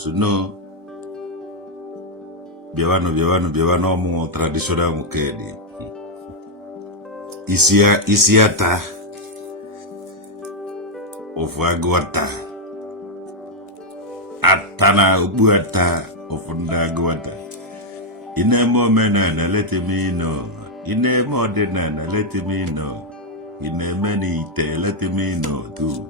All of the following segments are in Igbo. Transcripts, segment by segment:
us know biawano mo traditional mukedi. Isiata of Aguata Atana Ubuata of Naguata. In a moment, let me know. In a modern, let me know. In a many, let me know too.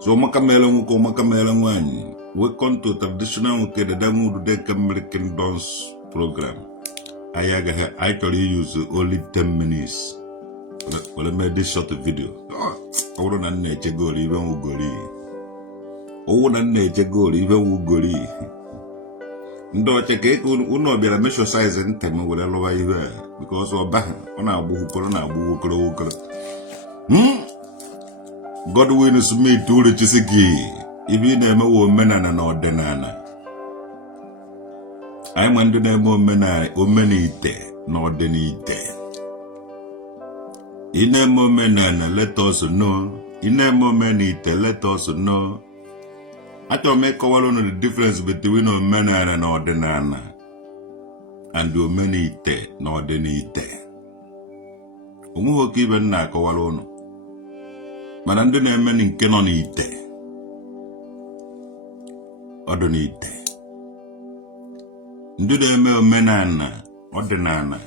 So, Makamela one. Welcome to traditional Kedadamu Dek American dance program. I actually use only 10 minutes. Well, I made this short video. I wouldn't nature goal even Ugoli. Oh, nature goal even Ugoli. Ndo check uno be a measure size and time with a lower here because of back on our book. God wins me to the Chisiki. If you name a Omenana and Odinana. I'm under the name Omenite, Odinite. In a Omenana, let us know. In a Omenite, let us know. I can make all the difference between Omenana and Odinana and Omenite, Odinite. Umuho kiben na kawalono. Manande na meaning kenonite. Odinite. Ndu de me Omenana, Odinana.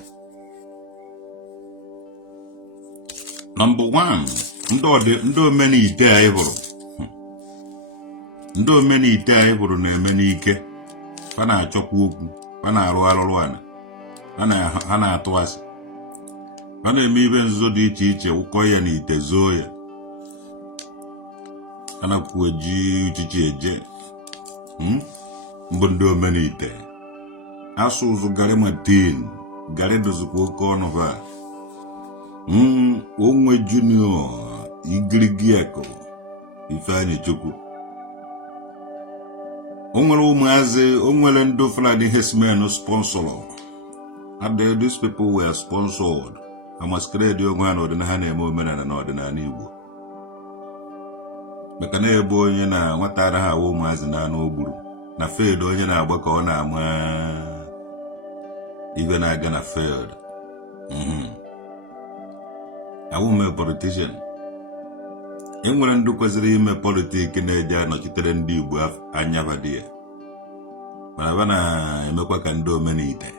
Number one, ndo Omenite Igbo. Ndo Omenite Igbo na Omenike. Pana achokwu okwu, pana arụ arụrụ ana. Ana atụasị. Pana eme ibe nzuzo dị iche iche ụkọ ya na ite zoo ya. Ana kwuo ji uchichi eje. Mbụ ndị Omenite. Asụ ụzụ gari Martin, gari dozukwu oke ọnụ ha. Onwe Junior, Igirigiako, Ifeanyi Chukwu. Onwere ụmụazị, onwere ndị Fulani Hesmen sponsor. And these people were sponsored. I must create the young man Odinana na-eme Omenana na Odinana Igbo. Maka na ebe onye na nwata ara ha ụmụazị na anụ ogburu. Na field onye na-agba ka ọ na-ama ibe na-aga na field. I won't be a politician. Enwere ndu kwesịrị ime politiki na-eje anọchitere ndị Igbo anya badia. Mana bana emekwa ka ndị Omenite.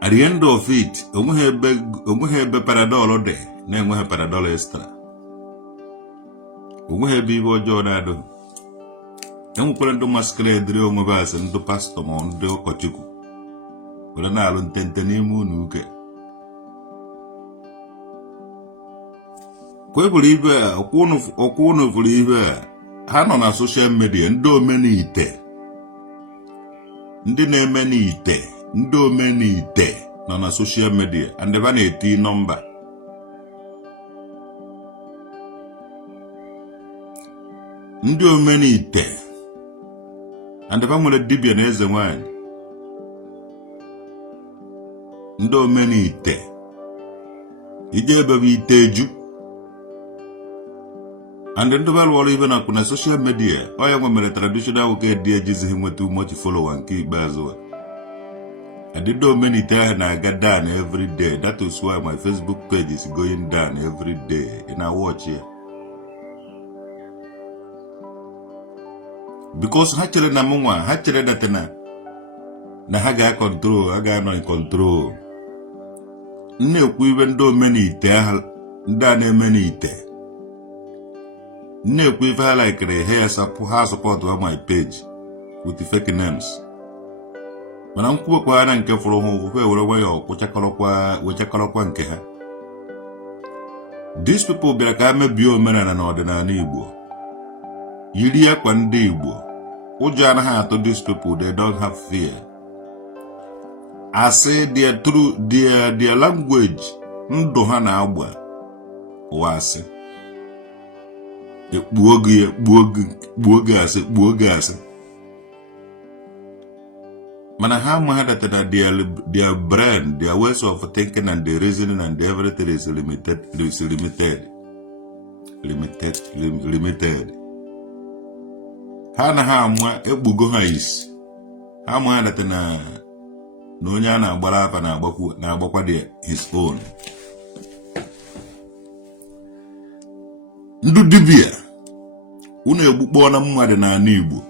At the end of it, onweghị ebe paradol dị na enweghị paradol extra. Onweghị ebe ibe ọjọọ na-adụ. Enwekwara ndị masquerade dịrị onwe ha asị ndị pastọ ma ndị ụkọchukwu. Were na-alụ ntente n'ime unu uke. Kweburu ibe a, ọkwụnụ vụrụ ibe a, ha nọ na social media, ndị Omenite. Ndị na-eme n'ite, ndị Omenite nọ na social media, and ebe na-eti nọmba. Ndị Omenite, and ebe nwere dibịa na eze nwanyị. Ndị Omenite, ije ebe bụ ite eju. And then the world even up on social media. I am a traditional okay dear Jesus him with too much follow and keep bazo. I did do many times and I got done every day. That is why my Facebook page is going down every day. And I watch here. Because hatchet na mwa, hatchet that na haga control, haga no control. Ne even do many times, done many times. No, if I like her support on my page with the fake names. When I'm quite and careful where away or which I call these people be like I'm a Omenana and Odinana Igbo. Yilia Kwande Igbo. Ojana had to these people, they don't have fear. I say their true their language, Ndohana Abwa. Wase. Buogas. Mana how much that their brand, their ways of thinking and their reasoning and everything is limited. ha na ha ama egbugo ha isi ha ma adate na onye a na-agbara afa na-agbakwa his own. Ndu dibia unu egbukpo na mmadụ n'ala Igbo.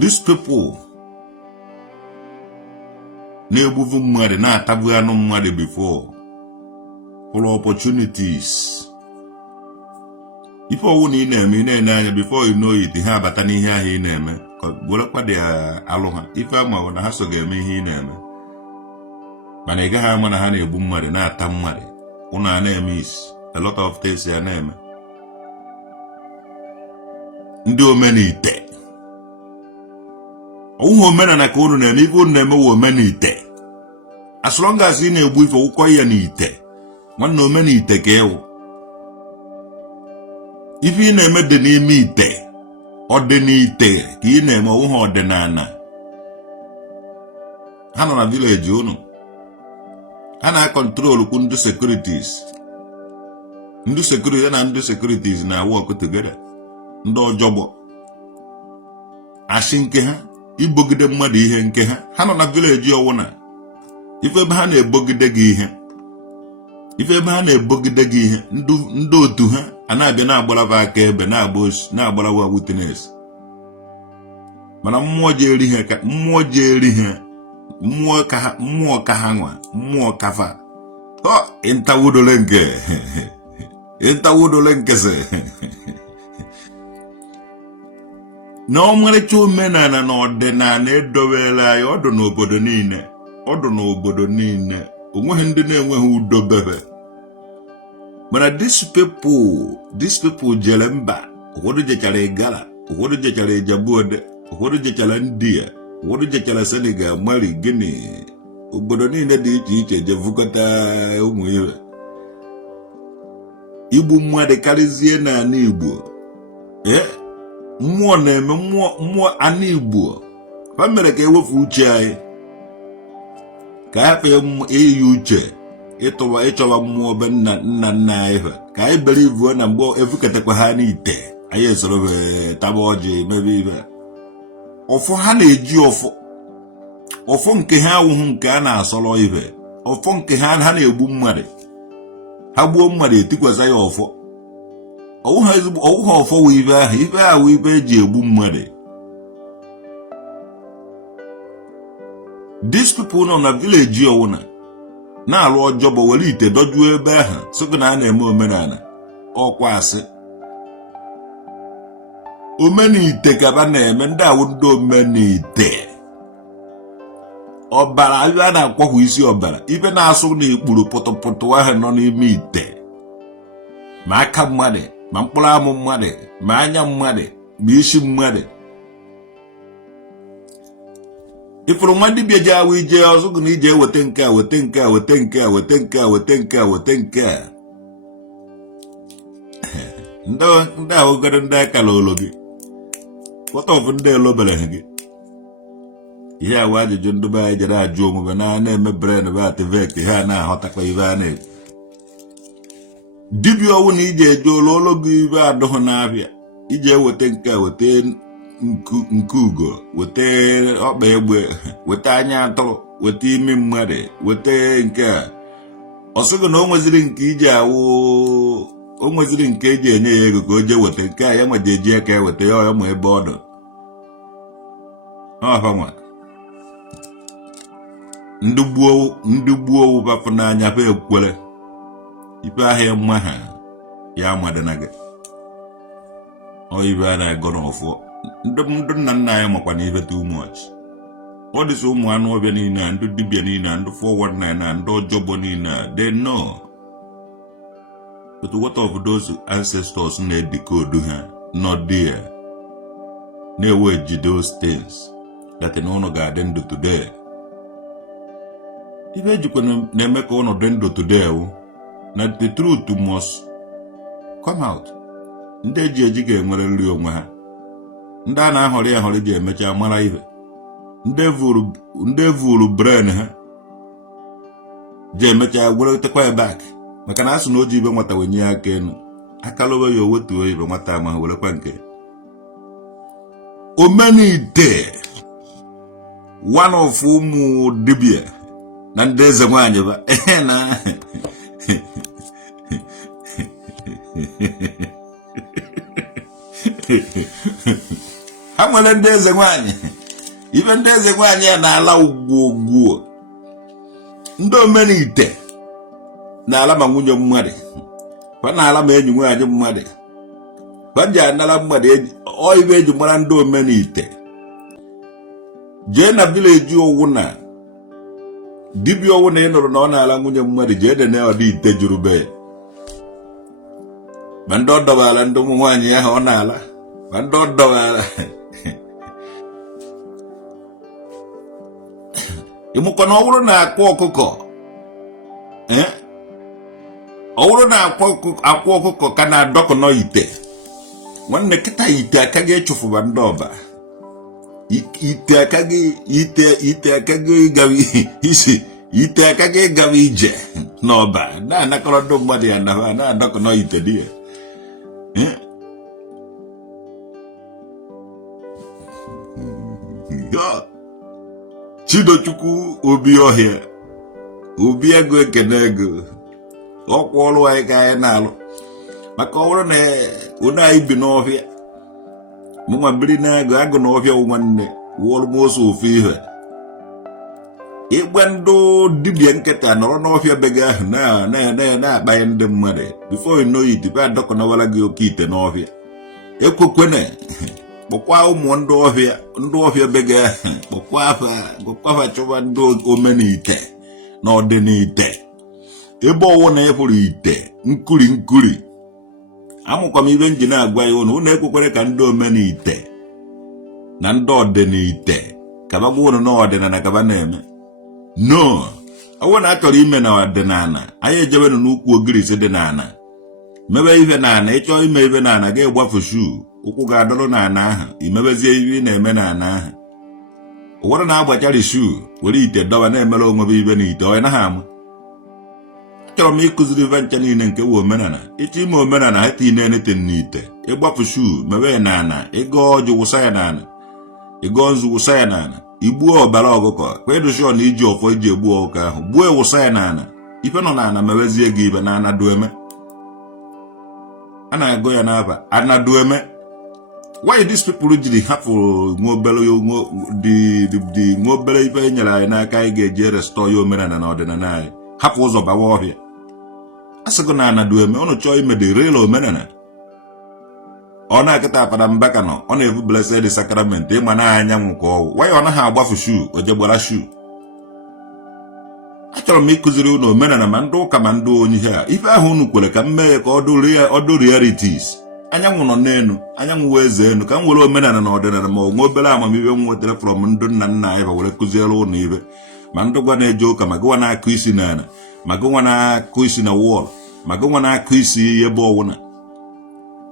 These people na-egbuvu mmadụ na-atabu anụ mmadụ before for opportunities. Ife ọwụ na ị na-eme ị na-ene anya before you know it ha abata n'ihe ahụ ị na-eme gwerekwa dị alụ ha ife ama na ha so ga-eme ihe ị na-eme mana ị gaghị ama na ha na-egbu mmadụ na-ata mmadụ unu a na-eme isi a lot of things ya na-eme. Ndị Omenite ọwụghị omenana ka unu na-eme ife unu na-eme wụ Omenite. As long as ị na-egbu ife ụkọ ya n'ite nwanne Omenite ka ewu ife ị na-eme dị n'ime ite ọ dị n'ite ka ị na-eme ọwụghị ọdịnala. Ha nọ na village unu ha na-akọntrol kwu ndị securities na ndị securities na work together. Ndị ọjọgbọ asị nke ha ibogide mmadụ ihe nke ha nọ na village ọwụna ife ebe ha na-ebogide gị ihe ndị otu ha a na-abịa na-agbara aka ebe na-agbara witness mana mmụọ je eri ha mmụọ ka ha nwa mmụọ kafa ịntawudole nke se na ọmarịcha omenala na ọdịnala edowela anyị ọdụ n'obodo niile onweghị ndị na-enweghị udo bebe. Mana these people jere mba ụfọdụ jechara Igala ụfọdụ jechara Ijebuode ụfọdụ jechara India ụfọdụ jechara Senegal Mali Guinea obodo niile dị iche iche jevukọta ụmụ ihe igbu mmadụ karịzie n'ala Igbo. Mmụọ na-eme mmụọ ala Igbo ha mere ka ewefu uche anyị ka hapụ iyi uche ịchọwa mmụọ be nna anyị ka anyị bere ivuo na mgbe evukọtakwa ha n'ite anyị esoro taba ọjị mebe ibe ọfọ ha na-eji ọfọ nke ha awụhụ nke a na-asọrọ ibe ọfọ nke ha na-egbu mmadụ ha gbuo mmadụ etikwasa ya ọfọ ọwụha ọfọ wụ ibe ahụ ibe eji egbu mmadụ. These people nọ na village ọwụna na-alụ ọjọbọ were ite dojuo ebe ahụ sịkụ na a na-eme omenala ọkwa asị. Omenite kaba na-eme ndị awụ ndị Omenite ọbara ibe a na-akwọhụ isi ọbara ibe na-asụ na ikpuru pụtụpụtụ ahụ nọ n'ime ite ma aka mmadụ ma mkpụrụ amụ mmadụ ma anya mmadụ ma isi mmadụ. Ifuru nwa dibịa ji awụ ije ọzụgụ na ije weta nke a weta nke a weta nke a weta nke a weta nke a weta nke a ndị ahụgara ndị akara olo gị kpọtọfụ ndị elobere gị ihe awa ajụjụ ndị be anyị jere ajụ omume na-eme bren be ativeti ha na-aghọtakwa ibe a na-ekwu. Dibịa ọwụ na ije eje olo gị ibe adụghị na-abịa ije weta nke a weta nke ugo weta ọkpa egbe weta anya atụrụ weta imi mmadụ weta nke a ọsụgụ na o nweziri nke ije awụ o nweziri nke eji enye ya ego ka o jee weta nke a ya nweje eji aka ya weta ya ma ebe ọ dụ ọfanwa ndị gbuo wụbapụ n'anya fa ekwere ife ahịa mma ha ya amadịna gị ọ ibe a na-ego n'ọfọ. Ndị nna nna anyị makwa na ife too much ọ dịsị ụmụ anụ ọbịa niile ndị dibịa niile ndị 419 na ndị ọjọbọ niile they know. But what of those ancestors na-decode ha not there na-eweji those things that in ụnụ ga-adị ndụ today. Ife ejikwa na-eme ka ụnụ dị ndụ today wụ na the truth must come out. Ndị eji ga-enwere nri onwe ha ndị a na-ahọrị ahọrị ji emecha mara ife ndị evuru brain ha ji emecha weretekwa ya back maka na asụ na o ji ibe nwata wenye ya aka enu akaloba ya owetu oyibo nwata ama werekwa nke Omenite one of ụmụ dibia na ndị eze nwanyị ba na ha nwere ndị eze nwanyị ibe ndị eze nwanyị ya na-ala ugwu ndị Omenite na-ala ma nwunye mmadụ kwa na-ala ma enyi nwanyị mmadụ kwa ji anala mmadụ ibe eji mara ndị Omenite jee na village owu na dibia owu na ị nụrụ na ọ na-ala nwunye mmadụ jee de na Odinaite juru be ma ndị ọ dọbara ndị ụmụ nwaanyị ahụ ọ na-ala ma ndị ọ dọbara ịmụkwa na ọ bụrụ na akwa ọkụkọ ọ bụrụ na akwa ọkụkọ ka na-adọkọ n'ite nwanne kịta ite akaghị echụfụba ndị ọba ite akaghị ịgawa ije n'ọba na-anakọrọ ndị mmadụ ya na-adọkọ n'ite dị ya Chidochukwu obi ọhịa obi ego ekene ego ọkwa ọrụ anyị ka anyị na-alụ maka ọ bụrụ na onye anyị bi n'ọhịa mụnwa biri na-agụ agụ n'ọhịa nwanne wụọrụ m ose ofe ihe ịgwa ndị dibịa nkịta nọrọ n'ọhịa be gị ahụ na-akpanye ndị mmadụ before you know it be adọkọnawara gị oke ite n'ọhịa ekwekwene kpọkwa ụmụ ndị ọhịa be gị ahụ kpọkwafa chọba ndị Omenite na Odinaite ebe ọwụ na ịfụrụ ite nkuri amụkwa m ibe nji na-agwa ya ụnụ ekwekwere ka ndị Omenite na ndị Odinaite kaba gwa ụnụ na ọdịnala kaba na-eme no ọwụ na achọrọ ime na ọdịnala anyị ejebenụ n'ukwu ogirisi dị n'ana mebe ihe n'ana ịchọọ ime ihe n'ana ga egbafu shuu ụkwụ ga-adọrọ n'ana ahụ imebezie ihe ị na-eme n'ana ahụ ụfọdụ na-agbachari shuu were ite dọba na-emere onwe bụ ibe n'ite ọ naghị ama achọrọ m ịkụziri ife ncha niile nke wụ omenala ịchọ ime omenala ha tinye enete n'ite ịgbafu shuu mebe n'ana ịgọ ọjị wụsa ya n'ana ịgọ nzu wụsa ya n'ana igbuo ọbara ọkụkọ kwa ịdụshọ na iji ọfọ iji egbu ọkụkọ ahụ gbuo ewụsa ya n'ana ife nọ n'ana mewezie gị ibe na anadueme a na-agụ ya n'aba anadueme why these people jiri hapụ nwa obere ife e nyere anyị n'aka anyị ga-eji restọ ya omenala na ọdịnala anyị hapụ ụzọ bawa ọhịa a sịgo na anadueme ụnụ chọọ ime dị rela omenala ọ na-akịta apada mbaka nọ ọ na-evu blessed sacrament ịma na anyanwụ ka ọwụ why ọ naghị agbafu shuu o jegbara shuu achọrọ m ịkụziri unu omenala ma ndị ụka ma ndị onye ihe a ife ahụ unu kwere ka m mee ka ọ dụ realities anyanwụ nọ n'elu anyanwụ wee zee enu ka m were omenala na ọdịnala ma onwe obere amamihe m nwetara from ndị nna nna anyị ba were kụziere ụnụ ibe ma ndị gwa na-eje ụka ma gịnwa na-akụ isi n'ala ma gịnwa na-akụ isi na wọl ma gịnwa na-akụ isi ebe ọwụna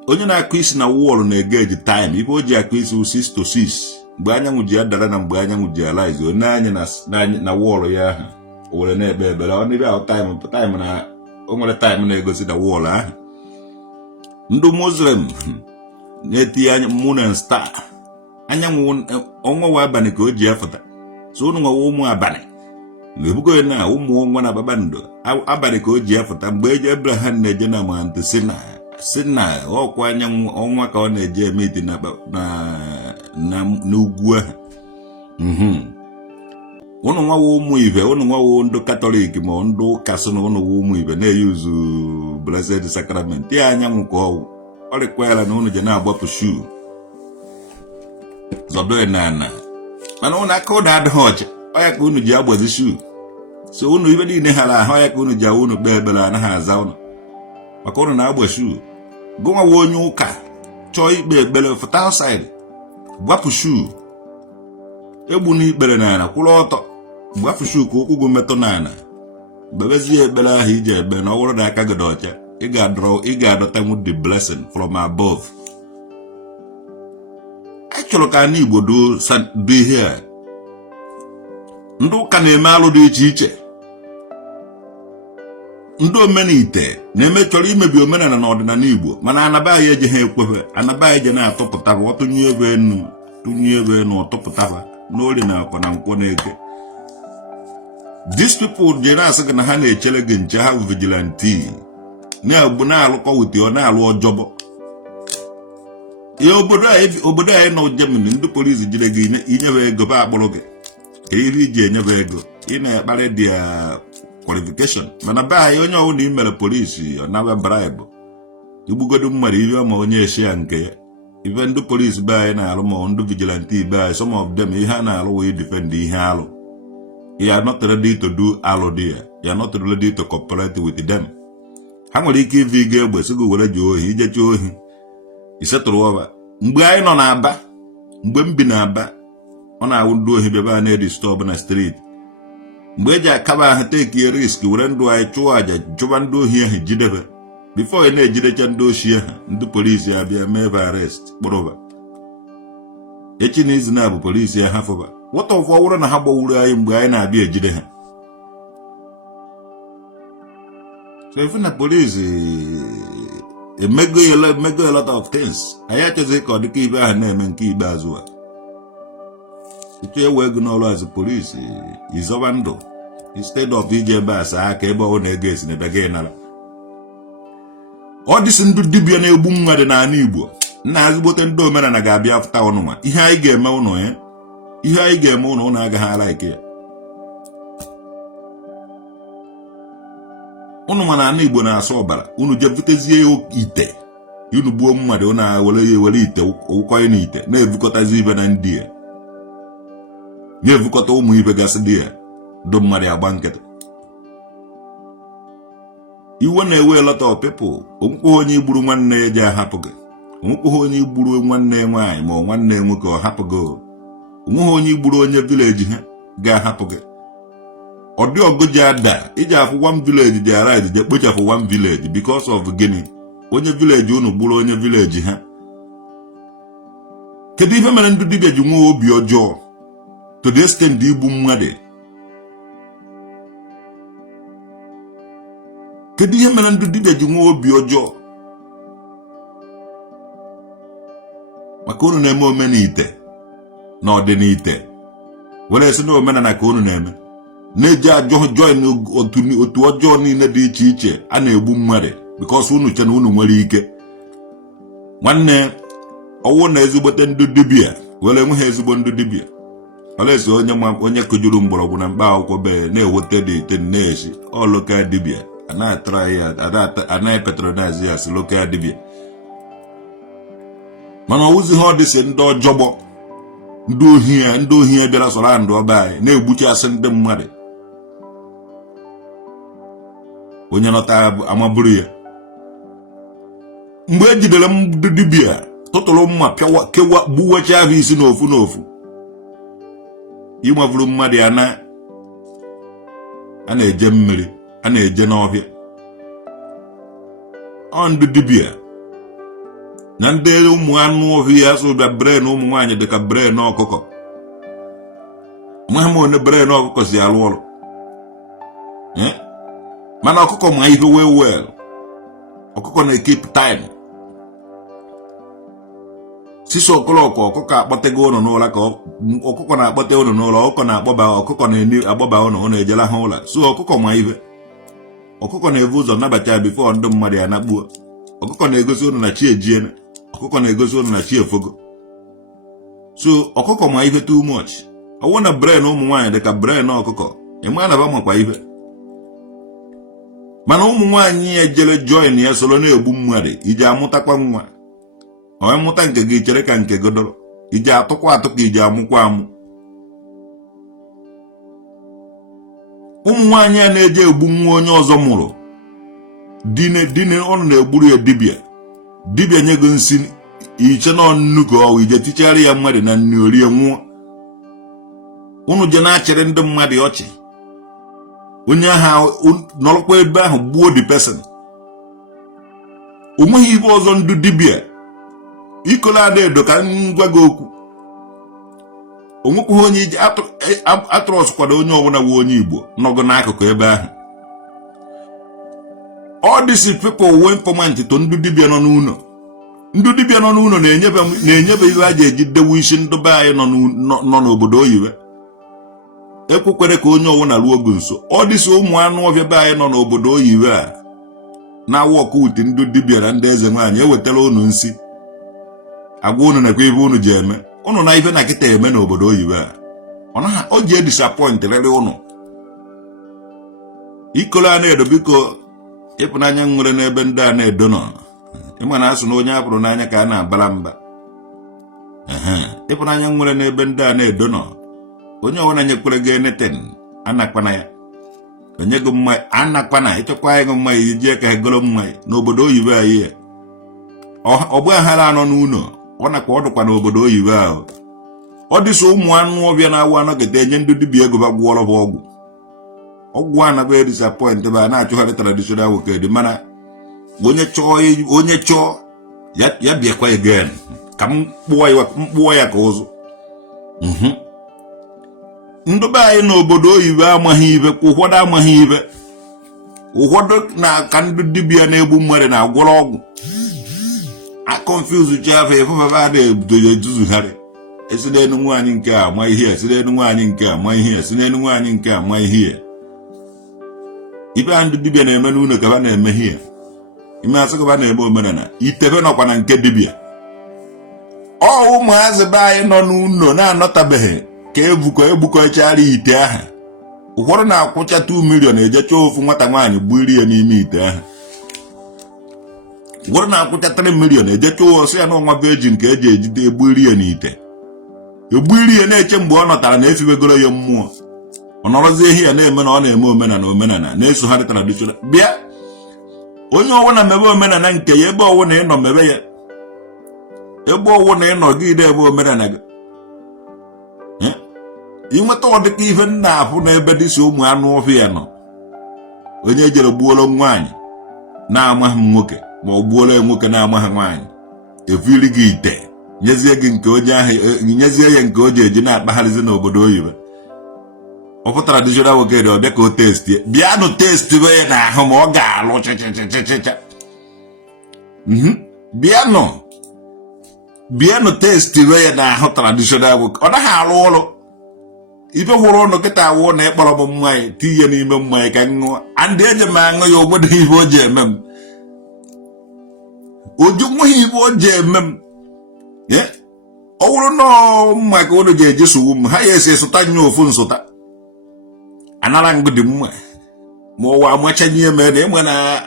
onye na-akụ isi na wọl na-egeji taịm ife o ji akụ isi 6 to 6 mgbe anyanwụ ji adara na mgbe anyanwụ ji alaizi onye anya na wọl ya ahụ o were na-ekpe ebere ọ n'ebe ahụ taịm na o nwere taịm na-egosi na wọl ahụ ndị Muslim na-etinye anya moon and star anyanwụ ọnwa abalị ka o ji efụta so unu nwewa ụmụ abalị na ebugo na ụmụ ọnwa na kpakpando abalị ka o ji efụta mgbe eji Abraham na-eje na mount Sinai ọkwa anyanwụ ọnwa ka ọ na-eje emeti n'ugwu ahụ unu nwawo ụmụ ibe unu nwawo ndị katọlik ma ndị ụka sị na unu nwa ụmụ ibe na-eyuzu blessed sacrament ya anyanwụ ka ọ rekwela na unu je na-agbapụ shuu zọdo n'ana mana unu aka ụda adịghị ọcha ọya ka unu ji agbazi shuu so unu ibe niile hara ahụ ya ka unu ji awụ unu kpee ekpere anaghị aza unu maka unu na-agba shuu gụnwawa onye ụka chọọ ikpe ekpere fụta outside gbapụ shuu egbu n'ikpere n'ala kwụrụ ọtọ gbapụ shuu ka ụkwụ gị metụ n'ala bebezie ekpere ahụ iji ekpe na ọ bụrụ na aka gị dị ọcha ị ga-adọtanwu the blessing from above. Achọrọ ka anyị Igbo do ihe a ndị ụka na-eme alụ dị iche iche ndị omenite na-eme chọrọ imebi omenala na ọdịnala Igbo mana anaba ya eje ha ekwefe anaba ya eje na-atụpụta ọtụnye ebe enu ọtụpụta n'ori na akwa na nkwọ na-eke. These people jere asị gị na ha na-echere gị nche ha vigilante na-alụkọ wute ọ na-alụ ọjọbọ. Ya obodo anyị nọ Germany ndị polisi jire gị inyebe ego ba akpụrụ gị ka ihe iji enyebe ego ị na-ekparị dị qualification mana be anyị onye ọbụla i mere polisi ọ nawe bribe igbugodo mmadụ ihe ma onye eshi ya nke ya. Ife ndị polisi be anyị na-alụ ma ndị vigilante be anyị some of them ihe a na-alụ wee defend ihe alụ. You are not ready to do alụ dị ya. You are not ready to cooperate with them. Ha nwere ike ive ige egbe sị gị were ji ohi ijechi ohi isetụrụ ọba. Mgbe anyị nọ n'Aba mgbe m bi n'Aba ọ na-awụ ndị ohi bịaba na-edistọb na street. Mgbe eji akaba ahụ take risk were ndụ anyị chụọ aja chụba ndị ohi ahụ jidebe before ị na-ejidecha ndị ohi ahụ ndị polisi abịa mee arrest kpọrọba echi na izu na-abụ polisi ya hafụba wọta ụfọ wụrụ na ha gbawuru anyị mgbe anyị na-abịa ejide ha. So ife na polisi emego a lot of things anyị achọghị ka ọ dịka ibe ahụ na-eme nke ikpeazụ a. Ịchọ ewe ego n'ọrụ azụ polisi izọba ndụ instead of ije ebe a saa aka ebe ọ na-ego esi n'ebe gị nara. Ọ dịsị ndị dibịa na-egbu mmadụ n'ala Igbo nna ezigbote ndị omenala ga-abịa fụta ọnụnwa ihe anyị ga-eme ụnụ ya ihe anyị ga-eme ụnụ agaghị ala ike ya. Ụnụ ma na ala Igbo na-asọ ọbara unu jebutezie ite unu gbuo mmadụ na-ewere ite ụkọị na ite na-evukọtazi ibe na ndị ya na-evukọta ụmụ ibe gasị dị ya do mmadụ agba nkịtị. Iwe na-ewe a lot of people onwekwa onye igburu nwanne ya ji ahapụ gị onwekwa onye igburu nwanne nwaanyị ma nwanne nwoke ọ hapụ gị onweghị onye igburu onye village ha ga-ahapụ gị. Ọ dị ọgụ ji ada iji afụ one village ji arise je kpochapụ one village because of gịnị onye village unu gburu onye village ha. Kedu ife mere ndị dibịa ji nwee obi ọjọọ to the extent igbu mmadụ? Kedu ihe mere ndị dibịa ji nwee obi ọjọọ? Maka unu na-eme omenite na ọdịnite were esi na omenala ka unu na-eme na-eji join otu ọjọọ niile dị iche iche a na-egbu mmadụ because unu che na unu nwere ike. Nwanne ọwụ na ezigbote ndị dibịa were enweghị ezigbo ndị dibịa olesi onye kụjuru mgbọrọgwụ na mkpa akwụkwọ be na-eweta dị ite na-esi ọ lokal dibịa anaghị patronize ya si lokal dibịa mana ọwụzi ha ọ dịsị ndị ọjọgbọ ndị ohi ya bịara sọrọ ndụ ọba anyị na-egbuchasị ndị mmadụ. Onye nọta amaburu ya mgbe ejidere ndị dibịa tụtụrụ mma kewa gbuwecha ahụ isi n'ofu n'ofu ịmavuru mmadụ ya a na-eje mmiri a na-eje n'ọhịa. Ọ ndị dibịa na ndị ụmụ anụ ọhịa so bịa brain ụmụ nwaanyị dịka brain ọkụkọ nwa onye brain ọkụkọ si alụ ọrụ mana ọkụkọ ma ihe well ọkụkọ na-ekip time 6 o'clock ọkụkọ akpọtego ụlọ n'ụlọ ka ọkụkọ na-akpọte ụlọ n'ụlọ ọkụkọ na-agbaba ụlọ na-ejela ha ụlọ. So ọkụkọ ma ihe ọkụkọ na-ebu ụzọ nabacha bifo ndị mmadụ ya na-akpuo. Ọkụkọ na-egosi ụlọ na chi ejiene ọkụkọ na-egosi ụlọ na chi efogo. So ọkụkọ ma ihe too much ọwụ na brain ụmụ nwaanyị dịka brain ọkụkọ ịma na ba makwa ihe mana ụmụ nwaanyị ya jere join ya soro na-egbu mmadụ iji amụtakwa nwa onye mụta nke gị chere ka nke godoro iji atụkwa atụ ka iji amụkwa amụ. Ụmụ nwaanyị a na-eje egbu nwa onye ọzọ mụrụ dine ọnụ na-egburu ya dibịa nye gị nsị iche na nnukwu ọwụ ije tichara ya mmadụ na nri orie nwụọ. Unu je na-achịrị ndị mmadụ ọchị onye ahụ nọrọkwa ebe ahụ gbuo the person. O nweghị ibe ọzọ ndị dibịa ikola ada edo ka ngwa gị okwu o nwekwaghị onye iji atụrọs kwado onye ọbụla bụ onye Igbo nọgụ n'akụkụ ebe ahụ. all these people went informant to ndu dibia no n'uno. Ndu dibia no n'uno na-enyebe iwe aja eji dewu isi ndụ be anyị nọ n'obodo oyiwe. Ekwekwere ka onye ọwụ na ruo ogu nso. All these ụmụ anụ ọbịa be anyị nọ n'obodo oyiwe a na-awụ ọkụuti ndu dibia na ndị eze nwaanyị ewetara unu nsi. Agwa unu nakwa ibe unu ji eme. Unu na ife na kịta eme n'obodo oyiwe a. O ji disappoint rere unu. Ikolo a na-edo biko ịpụnanya nwere n'ebe ndị a na-edo nọ. Ịma na asụ na onye apụrụ n'anya ka a na-abara mba. Ịpụnanya nwere n'ebe ndị a na-edo nọ. Onye ọwụna nyekwere gị eneten anakwana ya. Onye gị mmanya anakwana ịchọkwa ego mmanya iji ka egolo mmanya n'obodo oyibo anyị ya. Ọgba aghara anọ n'ụlọ ọ nakwa ọdụkwa n'obodo oyibo ahụ. Ọ dịsị ụmụ anụ ọbịa na-awụ anọgide enye ndị dibịa ego bagwụọrọ bụ ọgwụ. Ọgwụ a na-abịa disappoint ba na-achọgharị traditional woked mana onye chọọ ya bịakwa again ka m kpụọ ya ka ụzụ. Ndị be anyị n'obodo oyibo amaghị ibe kwa ụfọdụ amaghị ibe. Ụfọdụ na ka ndị dibịa na-egbu mmadụ na-agwọrọ ọgwụ. A confuse chafe efufefa na-eduzugharị. Esi n'elu nwaanyị nke a ama ihe, esi n'elu nwaanyị nke a ama ihe, esi n'elu nwaanyị nke a ama ihe. Ibe a ndị dibịa na-eme n'ụlọ ka ha na-eme ihe. Ime asị ka ha na-eme omenala. Itebe nọkwa na nke dibịa. Ụmụazị be anyị nọ n'ụlọ na-anọtabeghị ka egbukọchara ite aha. Ụfọdụ na-akwụcha 2 million ejecha ofu nwata nwaanyị gburi ya n'ime ite aha. Ụfọdụ na-akwụcha 3 million ejecha osi ya n'ọnwa beji nke eji ejide egburi ya n'ite. Egburi ya na-eche mgbe ọ nọtara na efiwegoro ya mmụọ. Ọ nọrọzie ihe ya na-eme na ọ na-eme omenala na-esogharị traditional. Bịa onye ọwụna mebe omenala nke ya ebe ọwụna ịnọ mebe ya. Ebe ọwụna ịnọ gị ide ebe omenala gị. Inweta ọdịka ihe nna afụ n'ebe dịsi ụmụ anụ ọfịa nọ. Onye jere gbuolo nwaanyị na-amaghị nwoke ma ọ gbuolo nwoke na-amaghị nwaanyị. Efiri gị ite nyezie gị nke onye ahụ nyezie ya nke o ji eji na-akpagharịzi n'obodo oyibo. Ọ pụtara traditional woked ọ dịka o testi. Bịanụ testi be ya n'ahụ ma ọ ga-alụ chichichichicha. Bịanụ testi be ya n'ahụ traditional woked. Ọ naghị alụ ụlọ. Ife hụrụ ụnụ kịta awụ na ịkpọrọ m mmanya tinye n'ime mmanya ka ṅụọ. Andị eji m aṅụ ya ogbodo ife o ji eme m. Oju nweghị ife o ji eme m. Ọ wụrụ nọọ mma ka ụnụ ji eji sụwu m ha ya esi sụta nye ofu nsụta. Anara ngụ dị mma ma ọwa amachanye eme na enwe na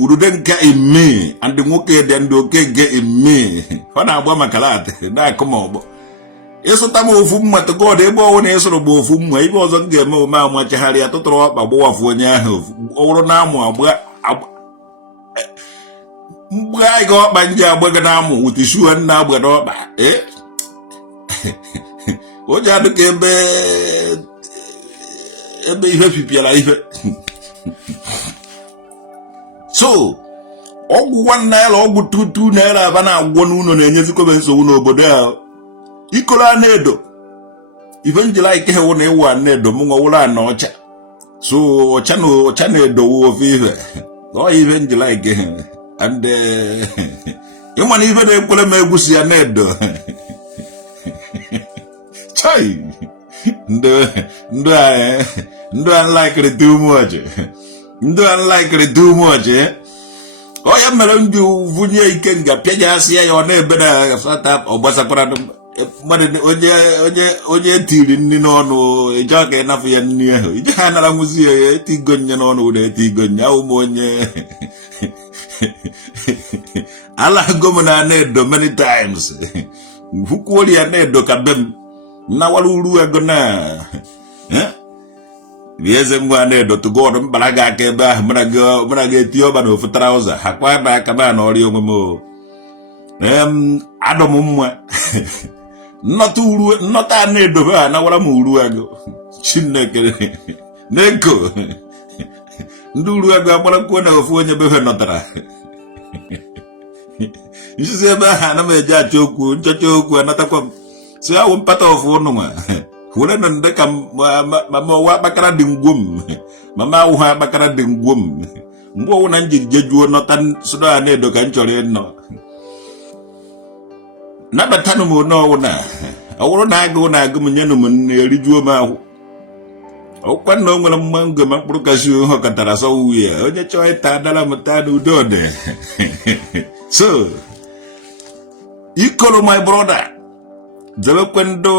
urude nke ime andị nwoke dị ndị oke nke ime ọ na-agba maka lat na-akụ ma ọgbọ. Ịsụta m ofu mma tụgọdụ ebe ọwụ na ịsụrụ bụ ofu mma ibe ọzọ m ga-eme ome amachagharị ya tụtụrụ ọkpa gbawafu onye ahụ ọ wụrụ na-amụ mgbe anyị ga ọkpa nji agbaga na-amụ wute shuo nna agbada ọkpa o ji adụ ka ebe ihe fipiara ihe. So ọgwụ 1 naira ọgwụ 2 naira aba na-agwọ n'ụlọ na-enyezikwa nsogbu n'obodo ahụ. Ikolo a na-edo ife njila ike hewu na ịwụ a na-edo m nwewụrụ a na ọcha. So ọcha na-edowu ofe ife ọ ife njila ike and ịma na ife na-ekwere m egwusi ya na-edo chai ndụ a likely too much. Ndụ a likely too much. Ọ ya mere m ji vụnye ike nga pịajasị ya ọ na-ebe na startup ọ gbasakwara mmadụ onye tiri nri n'ọnụ ịjọ ka ịnafụ ya nri ahụ ije ha nara nwụzi ya etigo nye n'ọnụ na etigo nye ụmụ onye alago m na na-edo many times hụkwuori ya na-edo ka be m nawara uru ego na eze ngwa na-edo tụgọdụ mbara gị aka ebe ahụ mara gị eti ọba na ofu traụza ha kwa na aka na ọrịa onwe m adọ m mma nnọta a na-edobe ha nawara m uru ego Chineke n'eko ndị uru ego agbarakwuo na ofu onye befe nọtara njizi ebe ahụ ana m eji achọ okwu nchọcha okwu anatakwa m si awụ mpata ofu ụnụ nwa were na ndị ka mama ọwa akpakara dị ngwom mama awụ ha akpakara dị ngwom mgbe na nji jejuo nọta sodo a na-edo ka m chọrọ ịnọ nabatanụ m n'ọwụ na ọwụrụ na agụ m nyenụ m nne erijuo m ahụ ọkwa na o nwere mma ngo ma mkpụrụ kasị ha katara sọwụ ya onye chọọ ịta adala m taa n'udo dị so ikoro my brother debekwe ndụ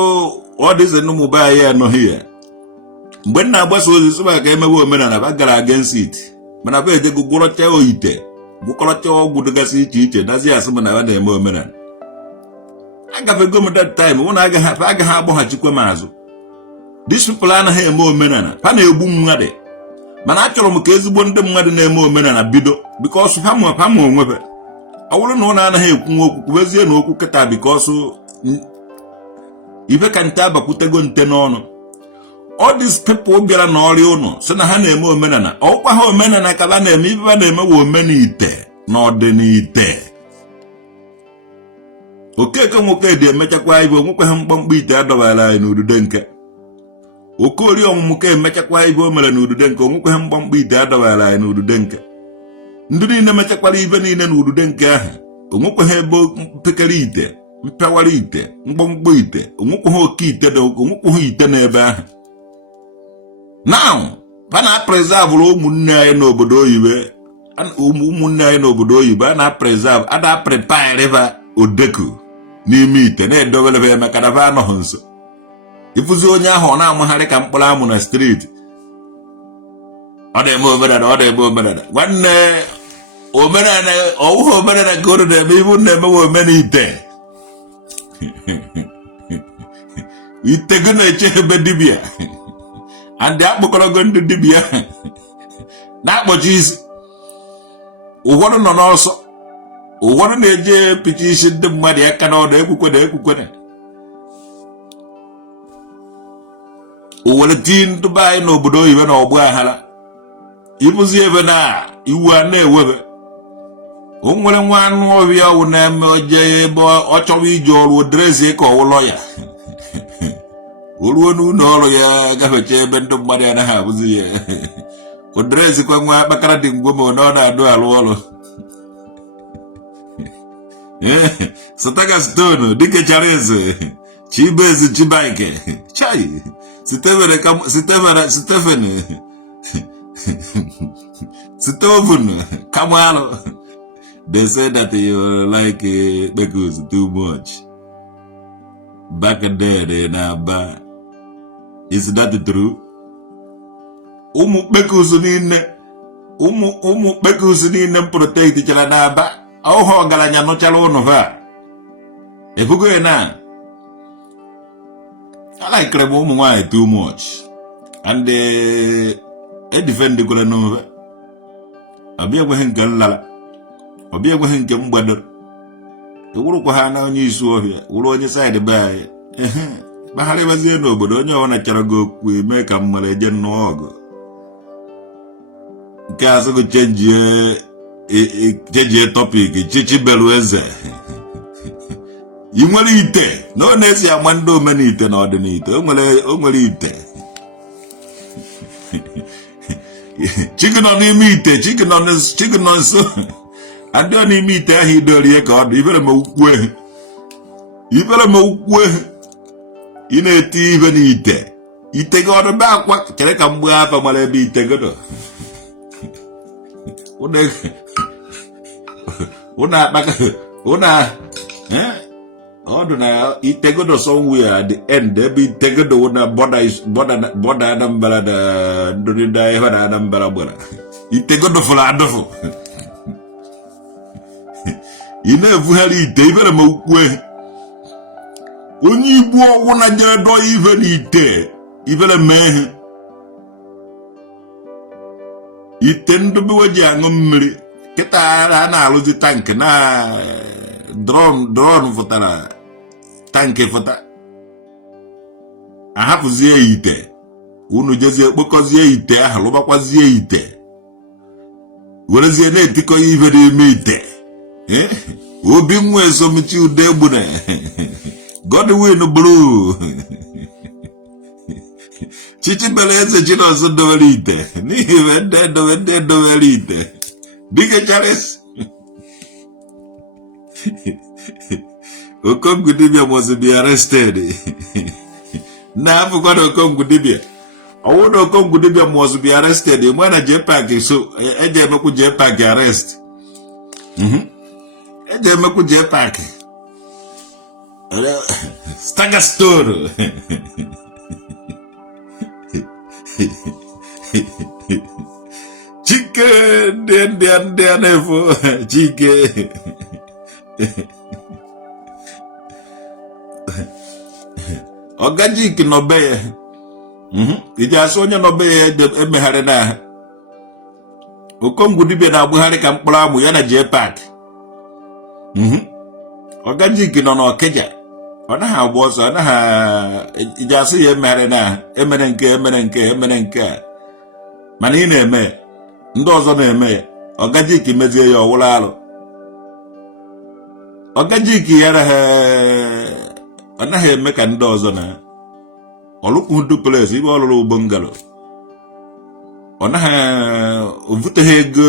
ọ dịzị n'ụmụba anyị anọghị ya mgbe m na-agbasa ozi sị maka emewe omenala ba gara against it mana ba ejego gwụrọcha oyite gwụkọrọcha ọgwụ dịgasị iche iche nazi asị m na ha na-eme omenala agafego m that time mụ na agaghị agbaghachikwa m azụ these people anaghị eme omenala ha na-egbu mmadụ mana achọrọ m ka ezigbo ndị mmadụ na-eme omenala bido because ha ma onwebe ọ bụrụ na ụlọ anaghị ekwu okwu kwubezie na okwu kịta because ife ka nte abakwutego nte n'ọnụ all these people bịara n'ọrịa ụnụ sị na ha na-eme omenala ọkwa ha omenala ka ha na-eme ife ha na-eme wa omenite n'ọdịnite okeke nwoke dị emechakwa ibe onwekwe ha mkpọmkpọ ite adọbara anyị n'udude nke okorie ọmụmụ ka emechakwa ibe o mere n'udude nke onwekwe ha mkpọmkpọ ite adọbara anyị n'udude nke ndị niile mechakwara ibe niile n'udude nke ahụ onwekwe ha ebe mpekere ite mpịawara ite mkpọmkpọ ite onwekwe ha oke ite onwekwe ha ite n'ebe ahụ now ha na-apreserve ụmụnne anyị n'obodo oyibo a na-apreserve ada prepare odeku n'ime ite na-edobere ya maka na ha anọghị nso ịfụzi onye ahụ ọ na-amagharị ka mkpụrụ amụ na streeti ọ na-eme omenala nwanne omenala ọwụghị omenala ka unu na-eme ibu na-emewe omenite itego na-eche ebe dibịa andị akpụkọrọgo ndị dibịa na-akpọchi isi ụfọdụ nọ n'ọsọ ụfọdụ na-eje picha isi ndị mmadụ aka n'ọdụ ekwukwene o were tii ndụba anyị n'obodo oyibo na ọgbọ aghara ịbụzi ebe na iwu a na-ewebe o nwere nwa anụ ọhịa ọwụ na-eme oje ebe ọ chọrọ iji ọrụ odrezi ka ọwụlọ ya o ruo n'ụlọ ọrụ ya gafecha ebe ndị mmadụ anaghị abụzi ya odrezi kwa nwa akpakara dị ngwo ma ọ na-adụ alụ ọrụ Sataga Stone dike Chareze Chibezi Chibaike Chai Stephen Stovun Kamalo. They say that you like Bekus too much. Back there they Aba. Is that true? Bekus in protect each other. Oh, galanya no chalo no va. If you go na, I like Kremo too much, and I defend the Gulanova. I'll be a wahin galala. I'll be a wahin gambadder. The Urukuhana news here, will on your side by. Bahari was here no, but on your own charago, we make a Malayan no. Casa go change. Jeje topic chichi belueze inwere ite no na-esi amando omenite na Odinite o nwere ite chicken on n'ime ite chicken on nso and on n'ime ite ahụ idorie ka ọ dị ibere ma ukwu ị na-eti ibe n'ite ite gị ọdụ be akwa kere ka mgbe afa mara ebe ite godo Odina itegodo somewhere at the end. There be tegodo una border Adambara da Dorida Eva Adambara Bora. Itegodo for Adolfo. You never had it, even a mokwe. When you go one of your door, even eat even a man. It tend to be a young Kita na aluzi tank na drone fotana tank fota ahapu zie ite unu jezie kpokozie ite ahụ lụbakwazie ite werezie na-etikọ ife n'ime ite obi nwa esomichi ude egbune Godwin Blue chichi bere eze Chinonso dowere ite n'ihi ndị dowere ite Dike Charles. Okongu Dibia must be arrested. Now I've got Okongu Dibia. I want Okongu Dibia must be arrested. When a JPAC so I dare make JPAC arrest. I dare make JPAC. Stagger store. Chicken, then, chicken. Ogajik no be. Ija sonya no be emehare na. Okongu Dibia na Buhari ka mkpụrụ amụ ya na JPAC. Ogajik no no Keja. Ọ naghị agba ọsọ, ọ naghị ija asị ya emere nke. Mana ị na-eme ndị ọzọ na-eme ya. Ogajik mezie ya ọwụla alụ. Ogajik ya ọ naghị eme ka ndị ọzọ na ọlụkwụ duplex ibe ọlụrụ bungalow. Ọ naghị ovuteghị ego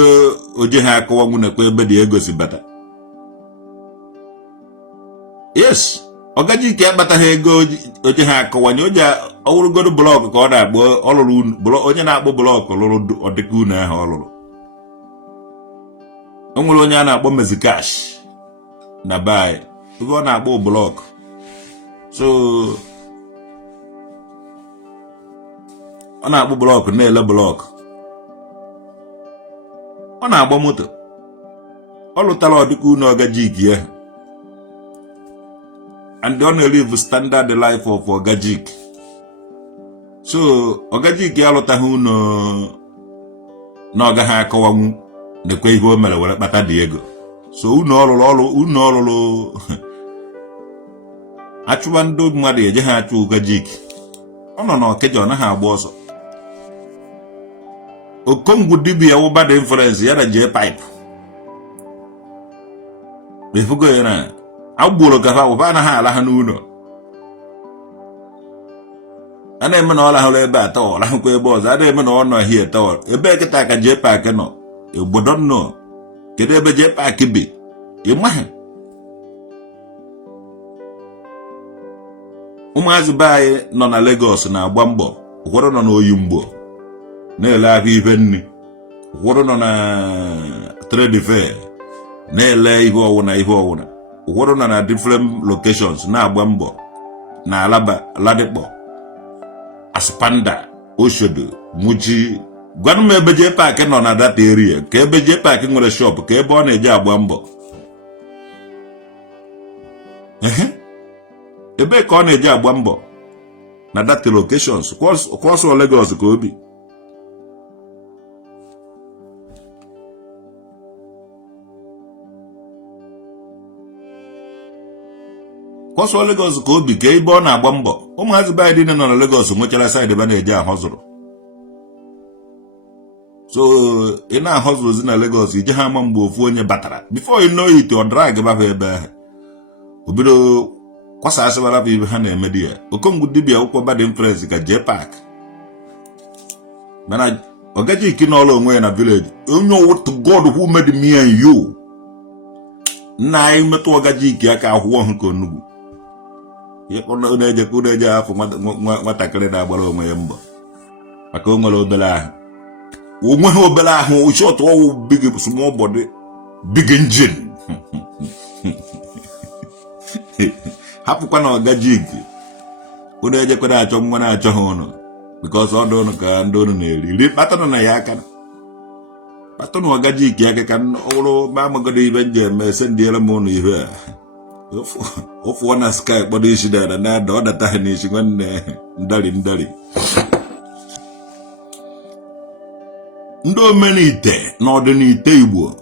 oje ha akọwa nwunekwa ebe dị ego si bata. Yes, Ogajik akpataghị ego oje ha akọwanye oje ọwụrụgodo blọọkụ ka ọ na-akpọ ọlụrụ onye na-akpọ blọọkụ lụrụ ọdịka unu ahụ ọlụrụ. O nwere onye a na-akpọ Mezikash na bai ebe ọ na-akpọ blọọkụ. So ọ na-akpọ blọọkụ na-ele blọọkụ. Ọ na-agba moto. Ọ lụtara ọdịka unu Ogajik ya. And they only live standard life of Ogajik. So Ogajik ya lụtaghị unu na ọ gaghị akọwanwu nekwe ihe o mere were kpata dị ego. So unu ọlụlụ achụwa ndị mmadụ eje ha achụ Ogajik. Ọ nọ n'Ọkịja, ọ naghị agba ọsọ. Okongu Dibia wụ bad influence ya na JPAC. Efugo ya na agboro ka ha wụba anaghị ala ha n'ụlọ. A na-eme na ọ lahụrụ ebe atọ, ọ lahụkwa ebe ọzọ. A na-eme na ọ nọ hie tọọ. Ebe kịta ka JPAC nọ, obodo nnọọ. Kedu ebe JPAC bi? Ịmaghị. Ụmụazị be anyị nọ na Lagos na-agba mbọ. Ụfọdụ nọ n'Oyimbo na-ele ahụ ibe nri. Ụfọdụ nọ na trade fair na-ele ihe ọwụna. Ụfọdụ nọ na different locations na-agba mbọ na Alaba, Ladikpo, Aspanda, Oshodo, Muji. Gwanụ m ebe JPAC nọ na that area, ka ebe JPAC nwere shop, ka ebe ọ na-eje agba mbọ. Ebe ka ọ na-eje agba mbọ na that locations, kwọsọ Lagos ka obi. Kwọsọ Lagos ka obi ka ebe ọ na-agba mbọ. Ụmụazị be anyị nọ na Lagos nwechara side ebe na-eje ahọzụrụ. So ị na-ahọzụrụzi na Lagos ije ha ama mgbe ofu onye batara. Before you know it, ọ drag bafa ebe ahụ. Obido kwasa asịbara bụ ibe ha na-eme di ya. Okongu Dibia akwụkwọ bad influence ka JPAC. Mana Ogajik n'ọlụ onwe ya na village. Onye to God who made me and you. Nna anyị metụ Ogajik aka ahụhụ ọhụ ka onugbu. Uneje afọ nwatakịrị na-agbara onwe ya mbọ maka o nwere obere ahụ. Onweghị obere ahụ, short ọwụ big small body, big engine. Hapụkwa na Ogajik. Uneje kwa na-achọ mma na-achọ ha ụnụ because ọ dị ụnụ ka ndị ụnụ na-eri. Kpatanụ na ya aka. Kpatanụ Ogajik aka ka ọrụ ma amagodo ibe nje eme sendiere m ụnụ ihe a. Ofu na sky kpọrọ isi dada na-ada ọ dataghị n'isi nwanne ndari. Ndị Omenite na Odinaite Igbo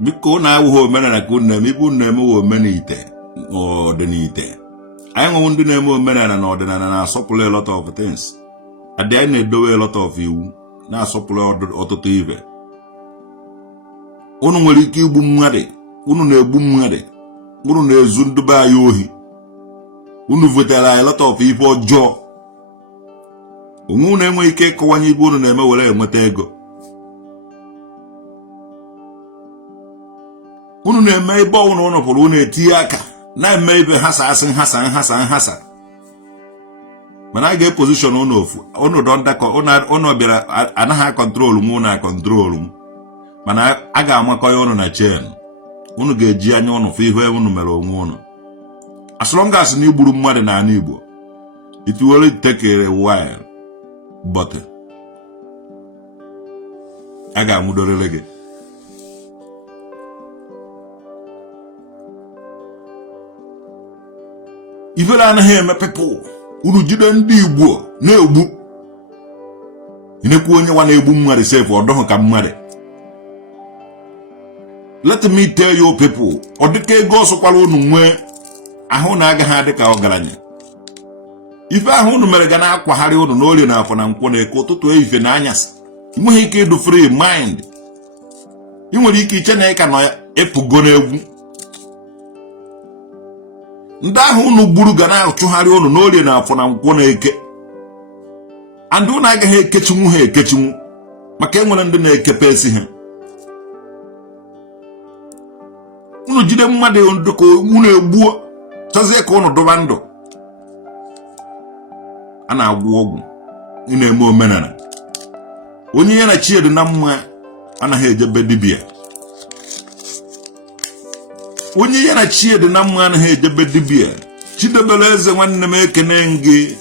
biko na-awụghị omenala ka unu na-eme. Ibu na-emewe Omenite Odinaite. Anyị nwewu ndị na-eme omenala na ọdịnala na-asọpụrụ a lot of things. Adị anyị na-edowe a lot of iwu na-asọpụrụ ọtụtụ ibe. Unu nwere ike igbu mmadụ, unu na-egbu mmadụ, unu na-ezu ndị be anyị ohi, unu vetara anyị lot of ife ọjọọ. Onwe unu enweghị ike ịkọwanye ibe unu na-eme were enweta ego. unu na-eme ibe unu pụrụ unu etinye aka na-eme ibe nhasa mana a ga-epozishọn unu ofu unu dọndakọ unu bịara anaghị akọntrolu m unu akọntrolu m mana a ga-amakọ ya unu na chen unu ga-eji anya unu fụ ihe unu mere onwe unu as long as na igburu mmadụ na ala Igbo it will take a while but a ga-amụdorere gị ifere anaghị eme people unu jide ndị Igbo na-egbu inekwu onye nwa na-egbu mmadụ sef ọ dọghị ka mmadụ. Let me tell you people, ọ dịka ego ọsọkwala unu nwee ahụ na agaghị adị ka ọgaranya. Ife ahụ unu mere ga na-akwagharị unu n'orie na afọ na nkwọ na eke ụtụtụ ehife na anyasị. I nweghị ike ịdụ free mind. I nwere ike iche na ịka nọ epugo n'egwu. Ndị ahụ unu gburu ga na-achụgharị unu n'orie na afọ na nkwọ na eke. And unu agaghị ekechinwu ha ekechinwu maka enwere ndị na-ekepe esi ha. Unu jide mmadụ ndụka unu egbuo chọzie ka unu dụba ndụ. A na-agwụ ọgwụ ị na-eme omenala. Onye ya na chi dị na mma anaghị ejebe dibịa. Onye ya na chi dị na mma anaghị ejebe dibịa. Chidebere eze nwanne m ekene gị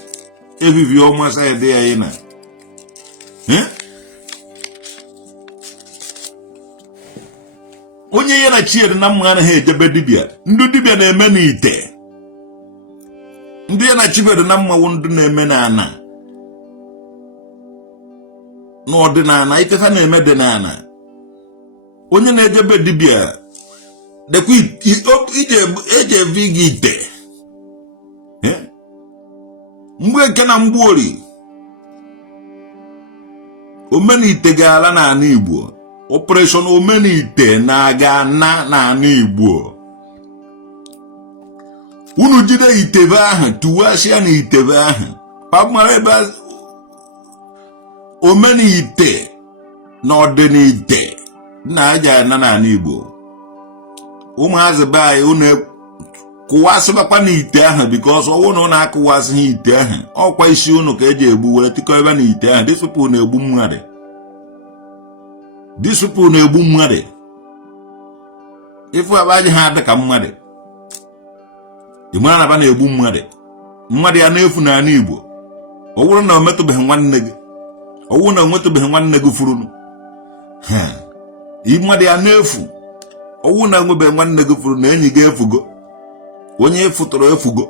evivi ọma sayịdị ya ị na. Onye ya na chi dị na mma anaghị ejebe dibịa. Ndị dibịa na-eme n'ite. Ndị ya na chi dị na mma wụ ndị na-eme n'ana. N'ọdịnala itefa na-eme dị n'ana. Onye na-ejebe dibịa dekwa eji evi gị ite. Mgbe eke na mgbuori Omenite ga-ala n'ala Igbo. Operation Omenite na-aga n'ala Igbo. Unu jide itebe ahụ tuwasịa na itebe ahụ pamara ebe Omenite na Odinite na-aja na n'ala Igbo. Ụmụazị be anyị unu kụwasịbakwa n'ite ahụ because ọwụ na unu akụwasịghị ite ahụ ọkwa isi unu ka eji egbu were tikọ ebe n'ite ahụ. These people na-egbu mmadụ. These people na-egbu mmadụ. Ifu abaji ha dị ka mmadụ. Ịmara na ba na-egbu mmadụ. Mmadụ ya na-efu n'ala Igbo. Ọ wụrụ na o metụbeghị nwanne gị. Ọ wụrụ na o nwetụbeghị nwanne gị furunu. Mmadụ ya na-efu. Ọ wụrụ na enwebeghị nwanne gị furu na enyi gị efugo. Onye efutụrụ efugo.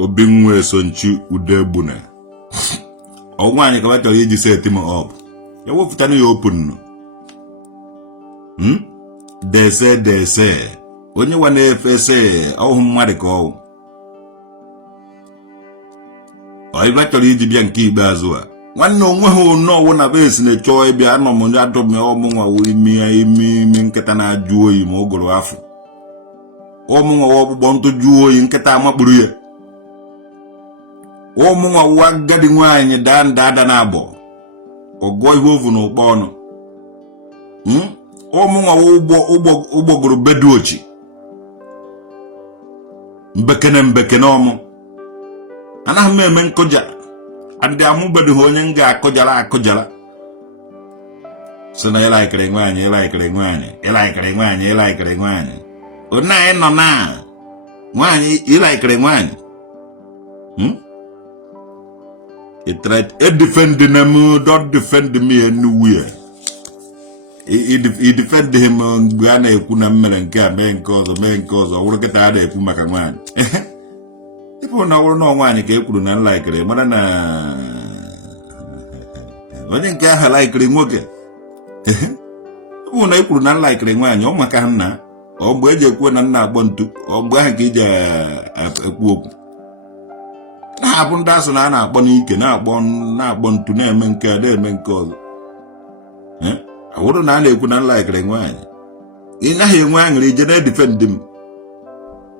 Obi nwa esonchi ude egbuna. Ọnwa anyị ka ba chọrọ iji set him up. Ya wepụtana ya open. Dese onye wa na-efese ọhụ mmadụ ka ọhụ. Ọyịba chọrọ iji bịa nke ikpeazụ a. Nwanne onwe ha ọwụ na be esi na-echọ ịbịa anọ m ya dọm ọmụnwa wụ imi nkịta na-ajụ oyi ma ọ gụrụ afọ. Ọmụnwa wụ ọgbụgbọ ntụ jụọ oyi nkịta amakpụrụ ya. Ọmụnwa wụ agadi nwaanyị daa ndada na abọ. Ọgọ ihe ovu na ụkpọ ọnụ. Ọmụnwa ụgbọgụrụ beduochi. Mbekene ọmụ. Anaghị m eme nkụja. Adị amụbedu ha onye m ga-akụjara. So na ịlaikere nwaanyị. Onye anyị nọ na nwaanyị ịlaikere nwaanyị. Defend them, don't defend me anywhere. He defend him mgbe a na-ekwu na mmere nke a mee nke ọzọ ọ wụrụ kịta a na-ekwu maka nwaanyị. Ịbụ na ọwụrụ na nwaanyị ka e kwuru na nlaikere mara na onye nke ahụ laikere nwoke. Ịbụ na e kwuru na nlaikere nwaanyị ọ maka nna ọ mgbe eji ekwu na nna agbọ ntu ọ mgbe ahụ ka iji ekwu okwu. Na-abụ ndị asụ na a na-akpọ n'ike na-akpọ ntu na-eme nke a na-eme nke ọzọ. awụrụ na a na-ekwu na nlaikere nwaanyị ị naghị enwe aṅụrị ije na-edifendị m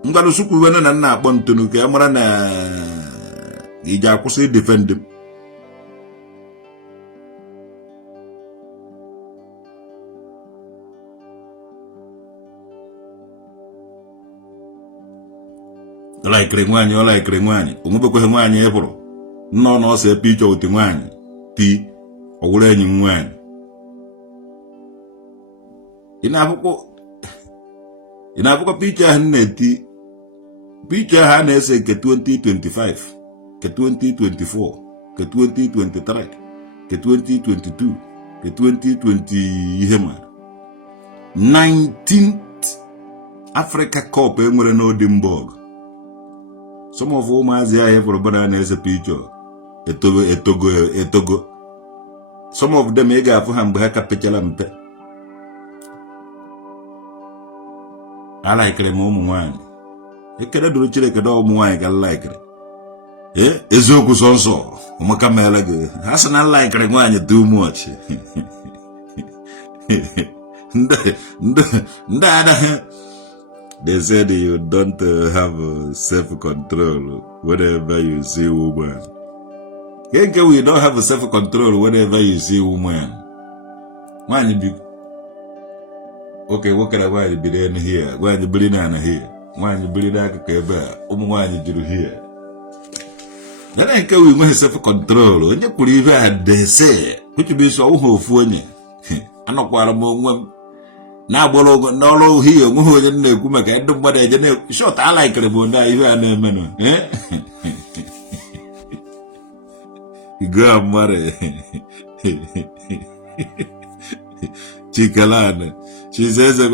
ngwanụ sukwu iwe na nna akpọ ntonu ka ya mara na ije akwụsị idifendị m ọlaikere nwaanyị onwebekwaghị nwaanyị ị hụrụ nnọọ na ọsọ epe ịchọ ụtị nwaanyị ti ọwụrụ enyi m nwaanyị ị na-afụkwa picha ahụ na-eti picha ahụ a na-ese nke 2025 nke 2024 nke 2023 nke 2022 nke 2020 ihe ma 19th Africa Cup enwere n'Odinburgh. Some of ụmụazị ahụ for bana na-ese picha etogo some of them ị ga-afụ ha mgbe ha ka pechara mpe. Alaikere m ụmụ nwaanyị ekele duru Chineke na ụmụ nwaanyị ka alaikere eziokwu sọnsọ ụmụka meela gị ha sị na alaikere nwaanyị too much ndị ada they said you don't have self-control whenever you see woman. We don't have self-control whenever you see woman. Nwaanyị bi okay, what can I be in here? Why the bleeding on here? Why the bleeding like a bear? Why you do here? Then I can we want self control. When you could even have they say, which be so funny. I'm not quite a moment. Now, no here, more than the Kumaka, I don't want to short. I like it about that. You are the man, eh? You go, mother. Chicalana. She says, "You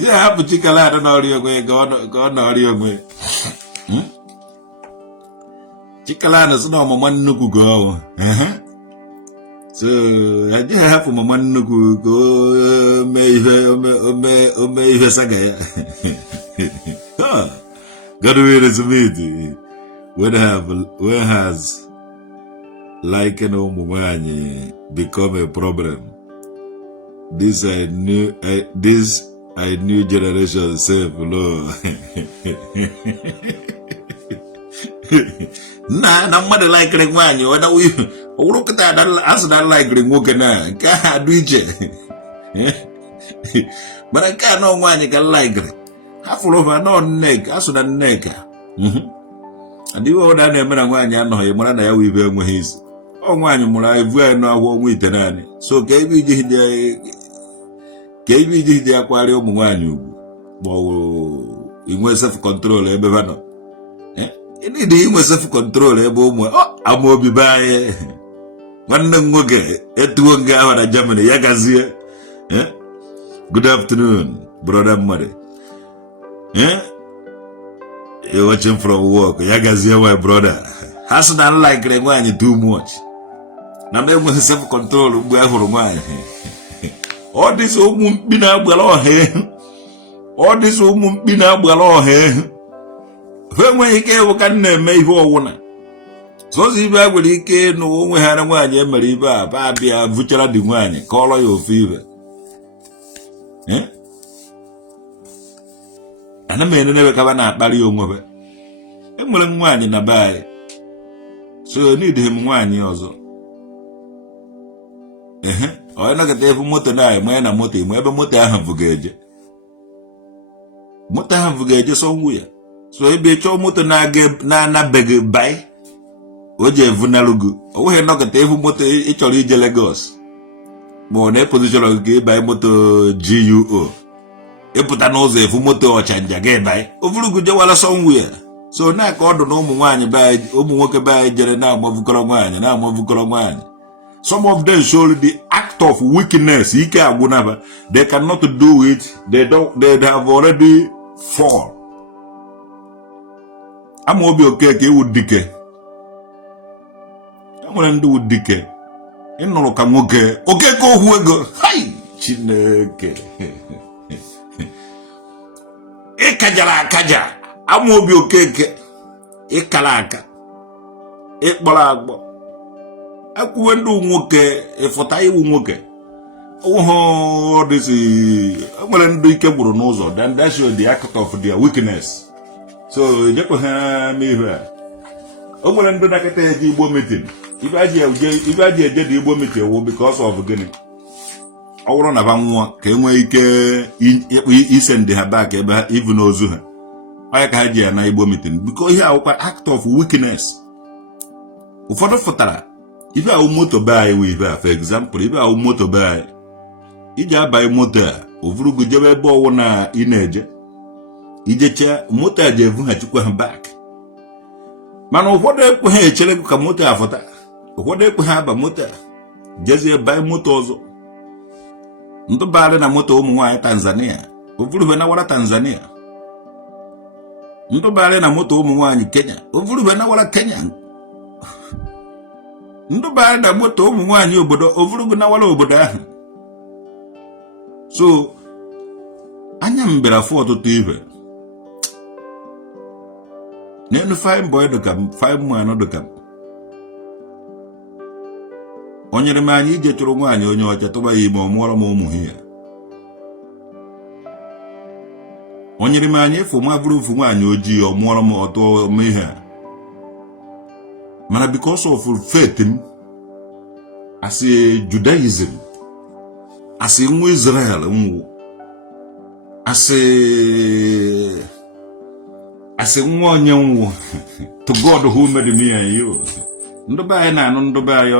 just have to chicalana on audio way, go on audio way." Chicalana is no man no go. So I just have my man no go. May saga. God will is me. Where has like an old become a problem? This I new generation self Lord. Na mmadụ like nwaanyị whether we look at that as that like nwoke na ka do ije. But I can't know nwaanyị ka like half over no neck aso na neck. And you all that na nwaanyị anọghị mara na ya wibe enweghị isi. Ọ nwaanyị mụrụ evu ya no ahụ onwe ite naanị. So ka ebe iji dị akwari ụmụ nwaanyị ugwu ma inwe self control ebe ha nọ. Ịdị inwe self control ebe ụmụ amaobi be anyị nwanne m nwoke etuo nga ahụ na Germany ya gazie. Good afternoon brother mmadụ. You're watching from work ya gazie my brother. Ha sị na like nwaanyị too much na enwe self control mgbe a hụrụ nwaanyị. All this ụmụ mkpi na-agbara ọha ha enweghị ike ịwụ ka na-eme ihe ọwụna sozi ibe a nwere ike na onwe ha na nwaanyị emere ibe a ba bịa vụchara dị nwaanyị ka ọlọ ya ofe ibe. Ana m enene ka ba na-akparị onwe ha. Enwere nwaanyị na be anyị so n'idhe m nwaanyị ọzọ. Onye nọkọta efu moto na anyị na moto ime ebe moto ahụ vụga eje sọnwụ ya. So ebe chọọ moto na-anabeghị bai o ji evunalugo o nweghị nọkọta efu moto ị chọrọ ije Lagos ma ọ na-epozishọn gị ịbanye moto GUO ịpụta n'ụzọ efu moto ọchanja ga ịbanye ovurugo jewala sọnwụ ya. So na-aka ọdụ na ụmụ nwoke be anyị jere na-amavukọrọ nwaanyị. Some of them show the act of weakness. They cannot do it. They have already fall. I'm obi okay ka iwu dike. Enwere ndị wu dike. Ịnụrụ ka nwoke. Oke ka ohu ego. Hai! Chineke. Ịkajara akaja. I'm obi okay ka ịkala aka. Ịkpọrọ agbọ. akwụwe ndị nwoke ịfụta iwu nwoke ụhụ dịsi nwere ndị ike gwụrụ n'ụzọ then that show the act of their weakness so ejekwa ha mee ihe a o nwere ndị nakịta eje Igbo meeting ibe aji eje dị Igbo meeting wụ because of gịnị ọ bụrụ na ba nwụọ ka e nwee ike ise ndị ha back ebe ha even ozu ha onye ka ha ji ya na Igbo meeting because ihe awụkwa act of weakness ụfọdụ fụtara ibe ahụ moto be anyị wee ibe a for example ibe ahụ moto be anyị iji abaghị moto a ovurugo jebe ebe ọwụ na ị na-eje ijecha moto a ji evughachikwa ha back mana ụfọdụ ekweghị echere ka moto a fụta ụfọdụ ekweghị aba moto a jezie baị moto ọzọ ndụ baarị na moto ụmụ nwaanyị Tanzania ovurube na wara Tanzania ndụ baarị na moto ụmụ nwaanyị Kenya ovurube na wara Kenya ndụ baarị na moto ụmụ nwaanyị obodo ovurube na wara obodo ahụ so anya m bịara fụ ọtụtụ ibe n'elu fine boy dịka m fine man dịka m o nyere m anyị ije chụrụ nwaanyị onye ọcha tụba ya ime ọ mụọrọ m ụmụ ya o nyere m anyị ịfụ ma bụrụ ụfụ nwaanyị ojii ọ mụọrọ m ọtụ m ihe a mana because of faith m as a Judaism as a nwa Israel nwụ as a nwa onye nwụ to God who made me and you ndị be anyị na-anụ ndị be anyị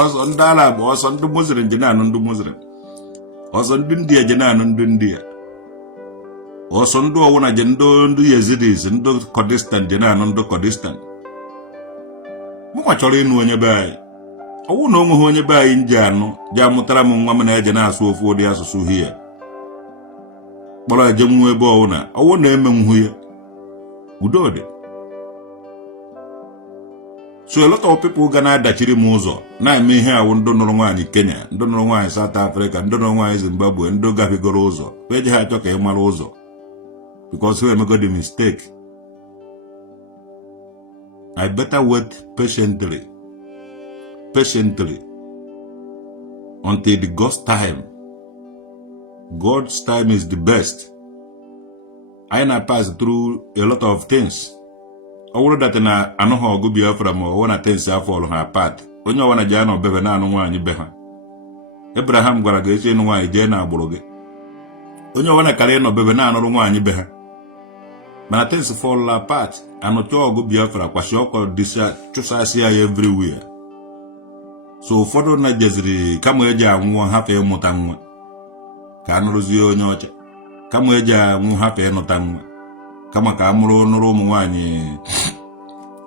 ọzọ ndị Arab ọsọ ndị Muslim ji na-anụ ndị Muslim ọsọ ndị India ji na-anụ ndị India ọsọ ndị ọwụna ji ndị Yazidis ndị Kurdistan ji na-anụ ndị Kurdistan mụnwa chọrọ ịnụ onye be anyị ọwụ na onweghị onye be anyị nji anụ ji amụtara m nwa m na-eje na-asụ ofu ụdị asụsụ hie kpọrọ eje nwa ebe ọwụ na-eme nhụ ya udo dị so a lot of people ga na-adachiri m ụzọ na-eme ihe awụ ndị nụrụ nwaanyị Kenya ndị nụrụ nwaanyị South Africa ndị nụrụ nwaanyị Zimbabwe ndị gabigoro ụzọ eji ha achọ ka ị mara ụzọ because we emego the mistake. I better wait patiently until the God's time is the best. I na pass through a lot of things. All that na anoho go Biafra ma one things fall her apart. Onye wana je na obebe na anu nwanyi be ha. Abraham gwara ga eche nwanyi je na agburu gị. Onye wana kare na obebe na anu nwanyi be ha. Mana things fall apart. Anocho go Biafra kwashi oko disa chusasi ya everywhere. So ụfọdụ na jeziri kama eji anwụ hafụ ịmụta nwa ka anụrụzie onye ọcha kama eji anwụ hafụ ịnụta nwa kama ka amụrụ nụrụ ụmụ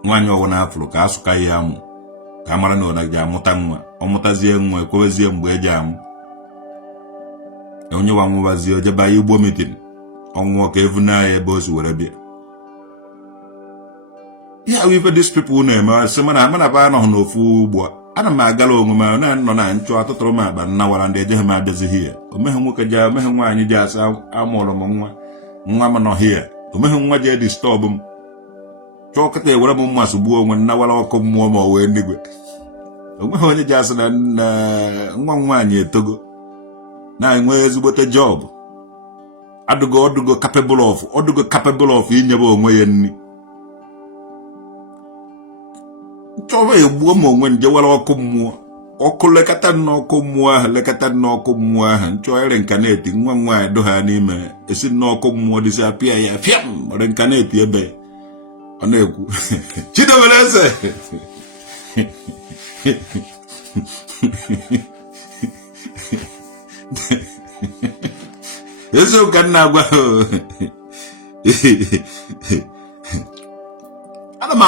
nwaanyị ọwụna afụrụ ka asụka ya amụ ka amara na ọ ji amụta nwa ọ mụtazie nwa ekwewezie mgbe eji amụ onye wa nwụwazie ojeba Igbo meeting ọnwụọ ka evuna ya ebe o si were bịa ya wife these people na-eme sị mana ba anọghị n'ofu ugbo ana m agala onwe m na nọ na nchụ atụtụrụ m agba nnawara ndị ejeghị m abịazighị ya omeghe nwoke ji omeghe nwaanyị ji asa amụrụ m nwa m nọ hie omeghe nwa ji disturb m chọọ kịta ewere m mmasị gbuo onwe nnawara ọkụ mmụọ ma ọ wee n'igwe onweghị onye ji asị na nwa nwaanyị etogo na-enwe ezigbote job ọdụgo capable of inyebe onwe ya nri chọrọ egbuo m onwe nje were ọkụ mmụọ ọkụ lekọta n'ọkụ mmụọ ahụ nchọ renkaneti nwa nwaanyị doha n'ime esi n'ọkụ mmụọ dịsị apịa ya fiam renkaneti ebe ọ na-ekwu Chidebere eze eziokwu ka nna agwa ana m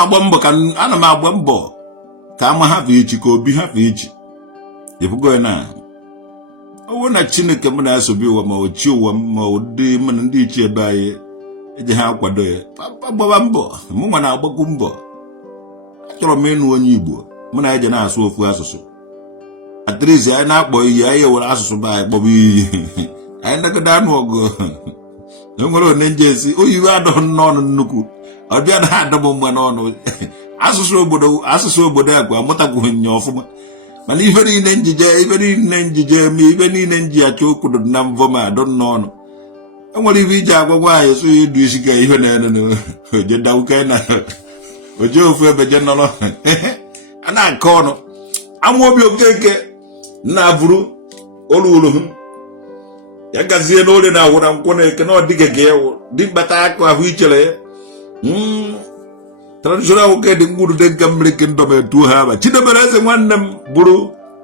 agba mbọ ka ama hafụ ichi ka obi hafụ ichi ebugo na owo na Chineke m na-asobi ụwa ma ochi ụwa ma ụdị mana ndị ichi ebe anyị eji ha akwado ya gbaba mbọ mụ nwa na-agbakwu mbọ achọrọ m ịnụ onye Igbo mụ na eje na-asụ ofu asụsụ atrizi anyị na-akpọ iyi anyị were asụsụ ba anyị kpọba iyi anyị nagide anụ ọgụ enwere one njezi oyiwe adọghị n'ọnụ nnukwu ọ bịa na adọbụ mgbe n'ọnụ asụsụ obodo akwa amụtakwughị nya ọfụma mana ife niile njije ma ife niile nji achọ okwu dị na mvọ ma adọ n'ọnụ enwere ife iji agwa nwaanyị so ya idu isi ka ihe na-ene oje dawuke na oje ofu ebe je nọrọ a na-akọ ọnụ Amaobi Okeke na-abụrụ olu ya gazie n'ole na awụra nkwụ na eke na ọ dịghị ka ewu dị mkpata akụ ahụ ichere ya traditional nwoke dị ngwuru dị nka mmiri ke ndọm etu ha aba Chidebere Eze nwanne m bụrụ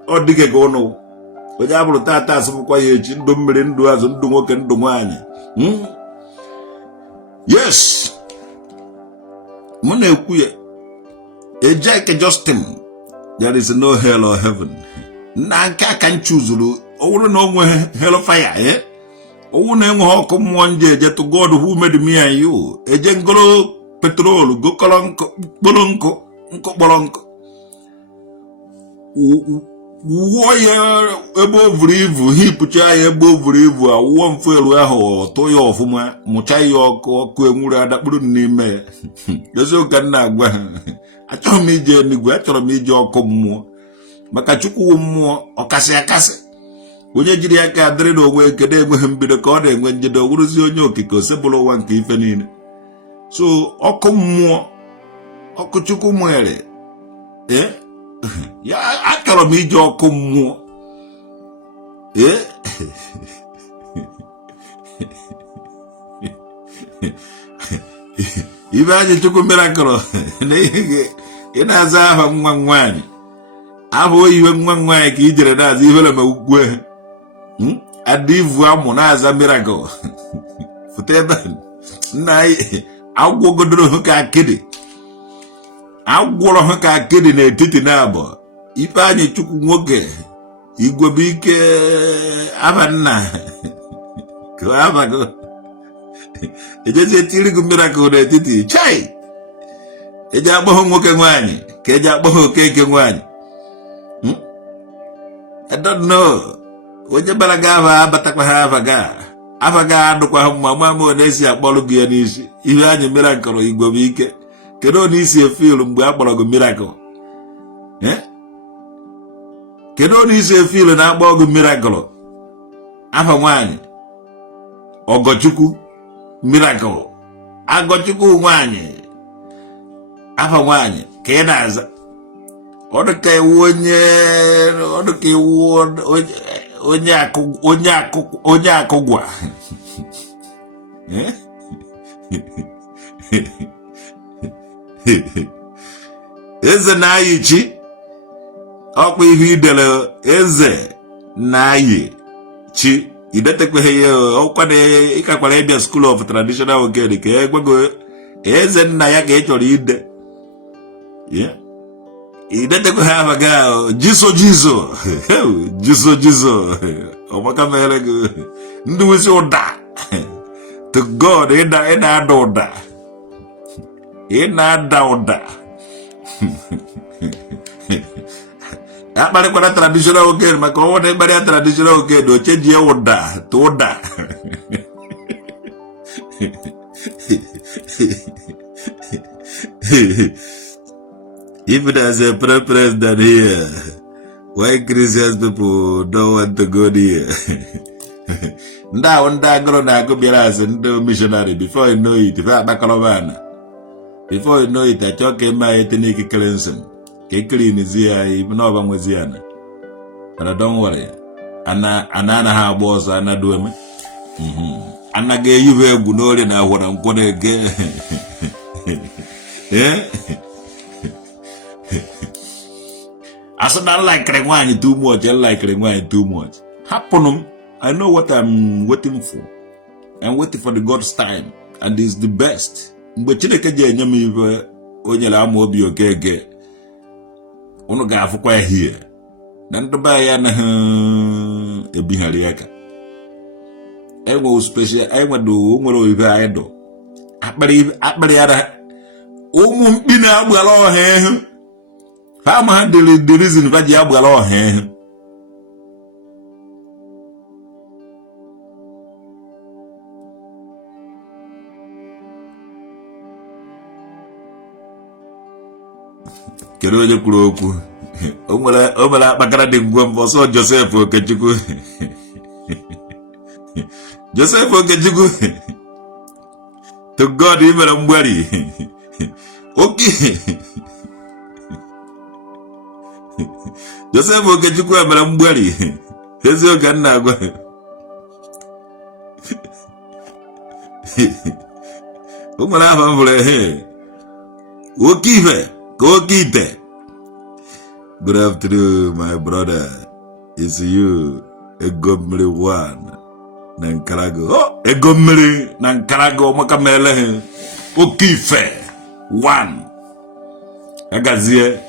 ọ dịghị ka ụnụ onye abụrụ tata asụpụkwa ya echi ndụ mmiri ndụ azụ ndụ nwoke ndụ nwaanyị yes mụ na-ekwu ya Ejike Justin there is no hell or heaven na nke aka nchuzuru ọwụrụ na onwe hellfire ọwụ na enweghị ọkụ mmụọ nje eje to God who made me and you eje ngoro petrol gokọrọ nkụ kpọrọ nkụ wuo ya ebe o buru ibu hipụcha ya ebe o buru ibu awụọ mfuelu ahụ tụ ya ọfụma mụcha ya ọkụ enwuru adakpụrụ n'ime ya eziokwu ka m na-agwa ha achọrọ m ije eluigwe achọrọ m ije ọkụ mmụọ maka Chukwu mmụọ ọkasị akasị onye jiri aka adịrị n'onwe ekede enweghị mbido ka ọ na-enwe njedo wụrụzi onye okike osebụrụ ụwa nke ife niile so ọkụ mmụọ ọkụ Chukwu nwere ya achọrọ m ije ọkụ mmụọ ibe anyị Chukwu mere akọrọ ị na-aza aha nwa nwaanyị aha oyiwe nwa nwaanyị ka i jere na-aza ifere ma ukwe adịvu amụ na-aza miracle foto ebe nna anyị agwọgodoro hụ ka akịdị agwọrọ hụ ka akịdị n'etiti na-abụ ife anyị Chukwu nwoke Igwebuike Abanna ka abago ejezi etiri gị miracle n'etiti chai eji akpọghọ nwoke nwaanyị ka eji akpọghọ Okeke nwaanyị I don't know onye bara gị aba abatakwa ha afa ga adụkwa ha mma ma ọ na-esi akpọrọ gị ya n'isi ihe anyị miracle Igwebuike kedu onye isi efilu mgbe a kpọrọ gị miracle kedu onye isi efilu na-akpọ gị miracle afa nwaanyị Ọgọchukwu miracle Agọchukwu nwaanyị afa nwaanyị ka ị na-aza ọ dị ka iwu onye akụgwa eze na-ayị chi ọkpa ihe idere eze na-ayị chi idetekweghị ya ọkwa na ịkakwara ịbịa School of Traditional Ogede ka egwego eze nna ya ka ị chọrọ ide idetekweghị afa gị jiso ọmaka mere gị ndị wisi ụda to God ị na-ada ụda akparịkwara traditional Ogede maka ọnwa na ịkparịa traditional Ogede ocheji ụda to ụda even as a president here, why Christian people don't want to go there? Nda goro na go bịara as ndị missionary before you know it, before you know it, achọ ka eme anyị teniki cleansing, ka ekilinizi ya ibu na ọba nwezi ya na. But don't worry, ana ha agba ọsọ anadu eme. Ana ga-eyiwe egwu n'ori na ahụra nkwọ na-ege. I said I like Rengwani too much. I like Rengwani too much. Happen. I know what I'm waiting for. I'm waiting for the God's time, and it's the best. But Chineke je nyame ife onyere Amaobi Okeke. Unu ga-afụkwa here. Na ndoba ya na ebighari aka. Enwe special, enwe do nwere ife idol. Akpari ara ụmụ mkpi na-agbara ọha ehu. Ha ma the reason why ji agbara ọha ehu. Kedu onye kwuru okwu? Omela bakara de ngwambo so Joseph Okechukwu. Joseph Okechukwu. To God imela mbwari. Okay. Joseph Okechukwu emela mbwari. Ezi oge nna agwa. Umara afa mbule he. Okive, Kokite. Good afternoon, my brother. It's you, Egomri one. Nankarago. Oh, Egomri Nankarago Makamele. Okife one. Agazie.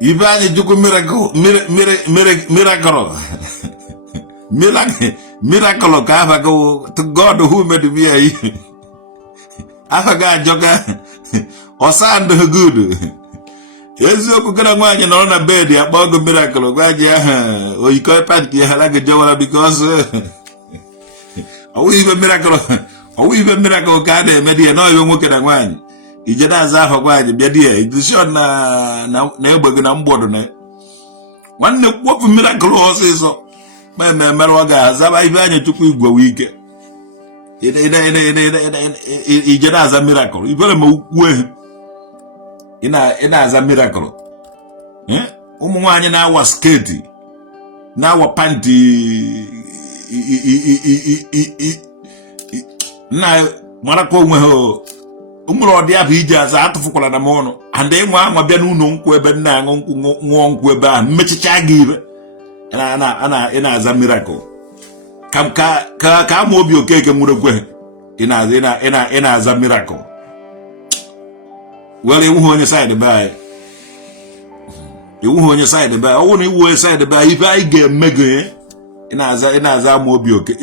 Ivani Juku miracle. Miracle go to God who made me a Afaga joga Osand good. Yesu kukana mwanya na ona bed ya bogo miracle gwaje o iko panty halaga jawala because we even miracle ka de media no yo nwoke na nwanya ijeda aza afa gwaje bia dia idishon na egbe na mbodo na nwanne kwofu miracle osiso ma mere oga zaba ibe anya Chukwu igwe wike ijeda aza miracle ibere ma ukwe ina aza miracle umu nwanyị na awa sketi na awa panty na marako onwe ho umuro odi abụ ije aza atụfukwala na mono ande nwa bịa n'ụlọ nkwụ ebe nna aṅụ nkwụ nkwụ ebe a mmechicha gị ibe ina aza miracle ka ama obi okeke nwere kwe ina aza miracle well iwu onye side by iwu onye side by owu na iwu side by ife ai ga-emego ina aza ama obi oke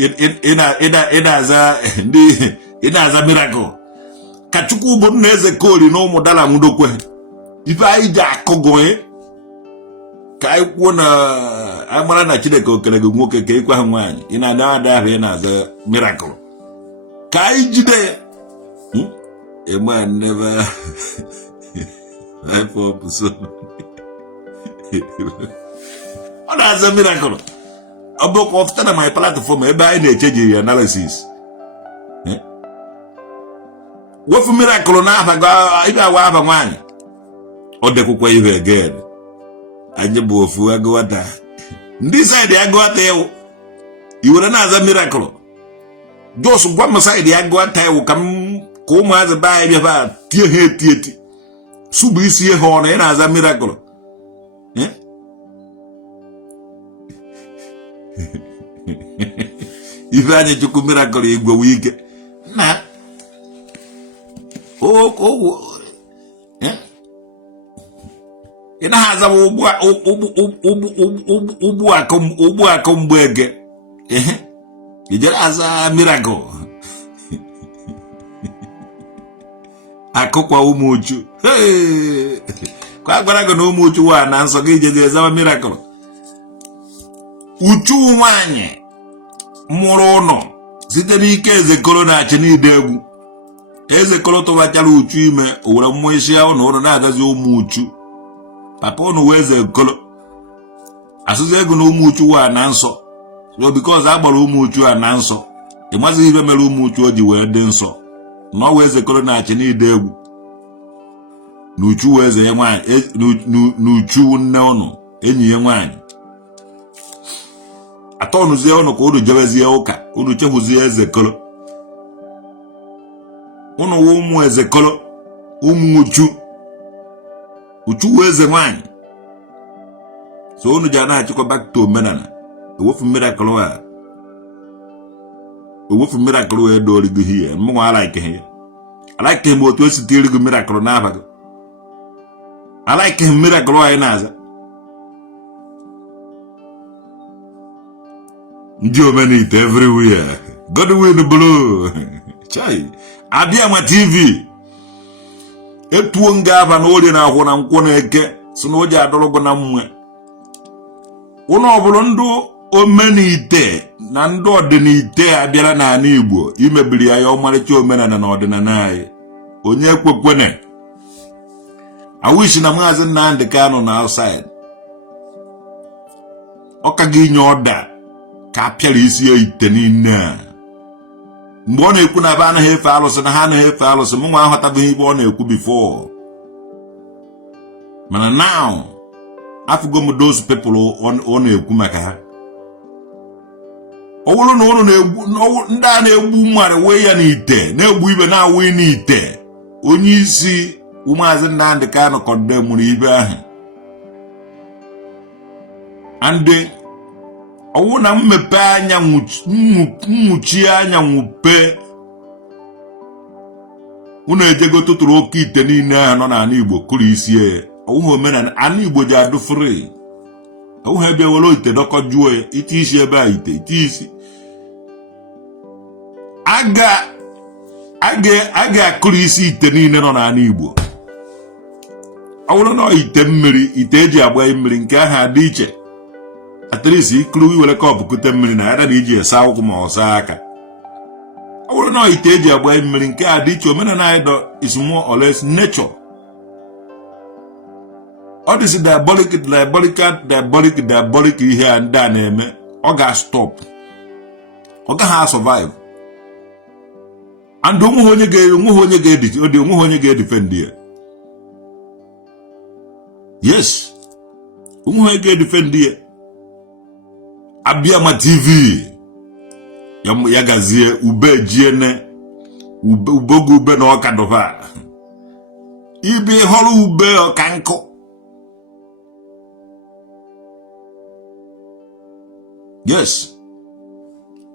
ina aza miracle ka Chukwu bụ nna eze koli na ụmụ dala nwudokwe ife ai ga akọgo ka ai kwuo na amara na Chineke okele gị nwoke ka ikwa ha nwaanyị ina na-ada ahụ ina aza miracle ka ai jide a man never life up so that's a miracle. A book of time my platform ebe I na-echeji analysis. What for miracle na afa ga ibe awa afa nwanyị o dekwukwa ihe again anje bụ ofu agwata ndị side agwata ewu iwere na aza miracle just gwa m side agwata ewu kam ka ụmụazị be anyị bịaba tie ha eti subu isi ihe ọnụ na-aza miracle ife anyị Chukwu miracle igwe wike na ị na-aza ugbu akụ mgbe ege ijere aza miracle akụkwa ụmụ uchu kwa gwara gị na ụmụ uchu wa na nsọ gị ije ezama miracle uchu nwanyị mụrụ ụnọ site n'ike Ezekolo na-achị n'ide egwu Ezekolo tụbachara uchu ime o were mmụọ isi ya ụnụ na-agazi ụmụ uchu papa ụnụ wee Ezekolo asụsụ ego na ụmụ uchu wa na nsọ so because agbara ụmụ uchu a na nsọ ịmazi ibe mere ụmụ uchu o ji wee dị nsọ na ọ wee Ezekolo na-achị n'ide egwu n'uchu wee eze ya nwanyị n'uchu nne ụnụ enyi ya nwanyị atọnụzie ụnụ ka ụnụ jebezie ụka ụnụ chefuzie Ezekolo ụnụ wụ ụmụ Ezekolo ụmụ uchu wee eze nwanyị so ụnụ ji na-achịkwa back to omenala ewefu miracle wee dori gị hie mụnwa alaike m otu esi tiri gị miracle n'afa gị alaike m miracle anyị na-aza ndị Omenite everywhere Godwin Blue chai Abịama TV etuo nga afa na orie na akwụ na nkwụ na eke so na o ji adọrọgụ na mma ụnụ ọbụrụ ndụ Omenite na ndụ Odinaite abịara n'ala Igbo imebiri anyị ọmarịcha omenala na ọdịnala anyị onye kwekwene. I wish na Maazị Nnamdi Kanu na outside. Ọka gị nye ọda ka apịara isi ya ite niile. Mgbe ọ na-ekwu na ebe anaghị efe alụsị na ha anaghị efe alụsị, m nwa aghọtabeghị ibe ọ na-ekwu before. Mana now, afụgo m those people ọ na-ekwu maka ha. Ọ bụrụ na ụlọ na-egbu ndị a na-egbu mmadụ wee ya n'ite, na-egbu ibe na-awụ n'ite, onye isi Maazị Nnamdi Kanu condemned ibe ahụ. And ọwụ na mmepe anya nwuchi anya nwupe unu ejego tụtụrụ oke ite niile ahụ nọ n'ala Igbo kụrụ isi ya. Ọwụ omenala ana Igbo ji adụ free. Ọwụ ebe were ite dọkọjuo ya ite isi ebe a ite isi. Aga akụrụ isi ite niile nọ n'ala Igbo. Ọwụrụ na ite mmiri, ite eji agba mmiri nke ahụ adị iche. At least ikuru iwere kọpụ kute mmiri na ara na iji esa ụkwụ ma ọsa aka. Ọwụrụ na ite eji agba mmiri nke a dị iche. Omenala anyị is more or less nature. All this diabolic ihe a ndị a na-eme, ọ ga-stop. Ọ gaghị survive. And onwe onye ga-edefend ya. Yes. Onwe onye ga-edefend ya. Abịa ma TV. Ya gazie ube jiene. Ubogo ube na ọka dọba. Ibe họrọ ube ọka nkụ. Yes.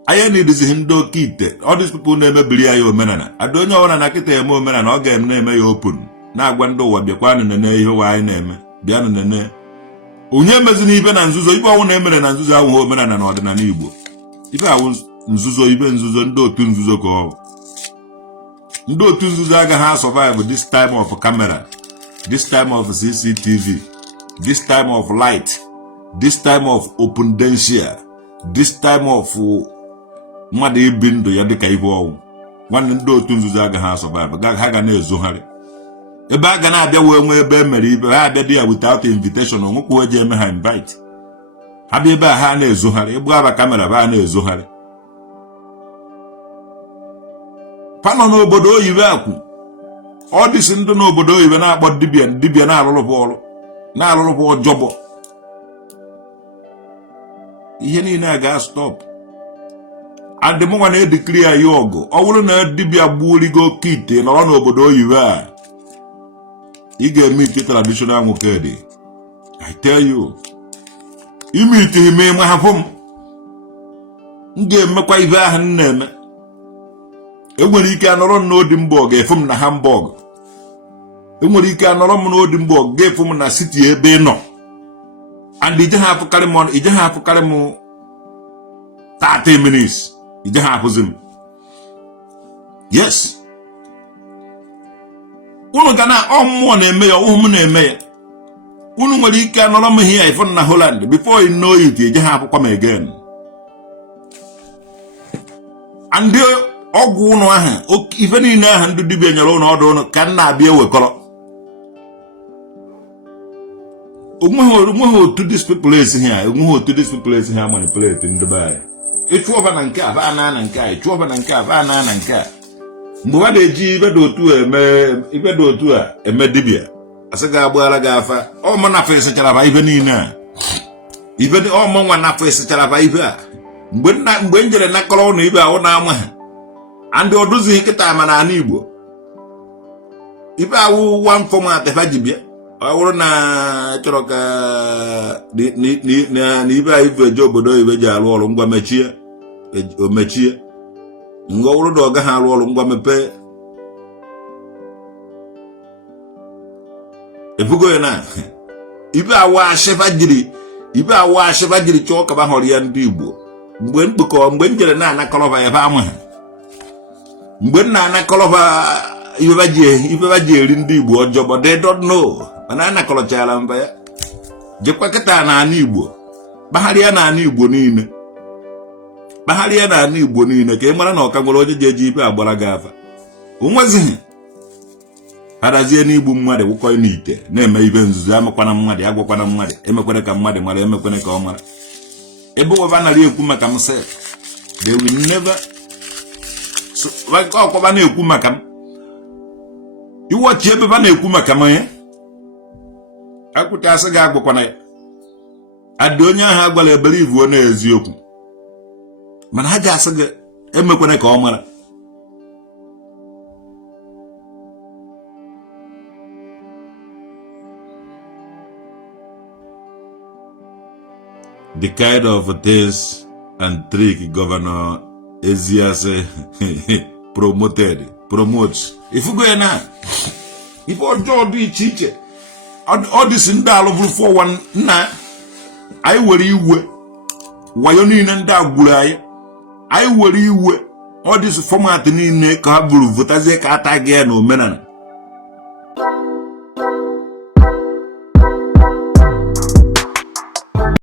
I need this Hindu kite. All these people never believe omenana. I don't know na kita eme omenana ọ ga-eme ya open. Na-agwa ndị ụwa bịakwa nene ihe wa anyị na-eme. Bịa nene. Onye mezini ibe na nzuzo, ibe ọwụ na-emere na nzuzo ahụ omenana na ọdịnala Igbo. Ibe awụ nzuzo, ibe nzuzo, ndị otu nzuzo ka ọ. Ndị otu nzuzo agaghị survive this time of camera, this time of CCTV, this time of light, this time of open densia, this time of mmadụ ibi ndụ ya dịka ibe ọwụ. Nwanne ndị otu nzuzo agaghị survive, ha ga na-ezogharị. Ebe a ga na-abịa wee nwe ebe emere ibe ha abịa dị ya without invitation, onwekwu eji eme ha invite. Ha bịa ebe a ha na-ezogharị, egbu aba kamera ba na-ezogharị. Panọ n'obodo oyibo akwụ. Ọ dịsị ndụ n'obodo oyibo na-akpọ dibịa na-alụrụpụ ọrụ, na-alụrụpụ ọjọbọ. Ihe niile a ga-stop. Adịmụnwa na-edikiri ya ya ọgụ. Ọ bụrụ na dibịa gbuoligo oke ite nọrọ n'obodo oyibo a, ị ga-eme ite traditional nwoke dị. I tell you. Ime ite ime ma hapụ m. M ga-emekwa ibe ahụ m na-eme. Enwere ike anọrọ n'Odimborg ga-efu m na Hamburg. Enwere ike anọrọ m n'Odimborg ga-efu m na city ebe nọ. And ije ha afụkarị m 30 minutes. Ije ha afụzi m. Yes. Unu ga na mmụọ na-eme ya, ụmụ na-eme ya. Unu nwere ike anọrọ m here ifo na Holland before you know it, ije ha afụkwa m again. And ọgwụ ụnụ ahụ, ife niile ahụ ndị dibịa nyere ụnụ ọdụ ụnụ ka m na-abịa ewekọrọ. Onweghị otu these people esi ha, onweghị otu these people esi ha manipulate ndị be anyị. Ịchụ ọba na nke a, ba na nke a, ịchụ ọba na nke a, ba na nke a. Mgbe ha na-eji ibe dị otu a eme dibịa, asị ga-agbaghara gị afa. Ọmụ na afọ esichara ba ibe niile a. Ibe dị ọmụ nwa na afọ esichara ba ibe a. Mgbe m jere nakọrọ ụnụ ibe ahụ na-ama ha. Andị ọdụzighị kịta ma n'ala Igbo. Ibe awụ one format efa ji bịa. Ọ bụrụ na chọrọ ka na ibe a ife eje obodo oyibo ji alụ ọrụ ngwa mechie. O mechie. Ngwa ọrụ na ọ gaghị alụ ọrụ ngwa mepee. Ebugo ya na ibe awụ ashịba jiri chọọ ka ba họrọ ya ndị Igbo. Mgbe m jere na-anakọrọba ebe ama ha. Mgbe m na-anakọrọba ife ba ji eri ndị Igbo ọjọọ, but they don't know. Mana anakọrọchara mba ya. Jekwa kịta na ana Igbo. Bagharịa na ana Igbo niile. Ka ị mara na ọka nwere onye ji eji ibe agbara gị afa. Onwezighị. hadazie n'igbu mmadụ wụkọ n'ite na-eme ibe nzuzo amekwana mmadụ agwakwana mmadụ emekwere ka mmadụ mara emekwere ka ọ mara ebe ụwa narị ekwu maka m sef they will never ọkwaba na-ekwu maka m iwọchi ebe ba na-ekwu maka m ya akwụta asị gị agwakwana ya adị onye ahụ agwala ebere ivuo na eziokwu mana ha ji asị gị emekwere ka ọ mara the kind of things and trick Governor Eziase promotes. If you go now, if all do teacher, all this in dialogue for one na, I worry you why you need and that I worry you all this format in kaburu votaze kata again Omenana.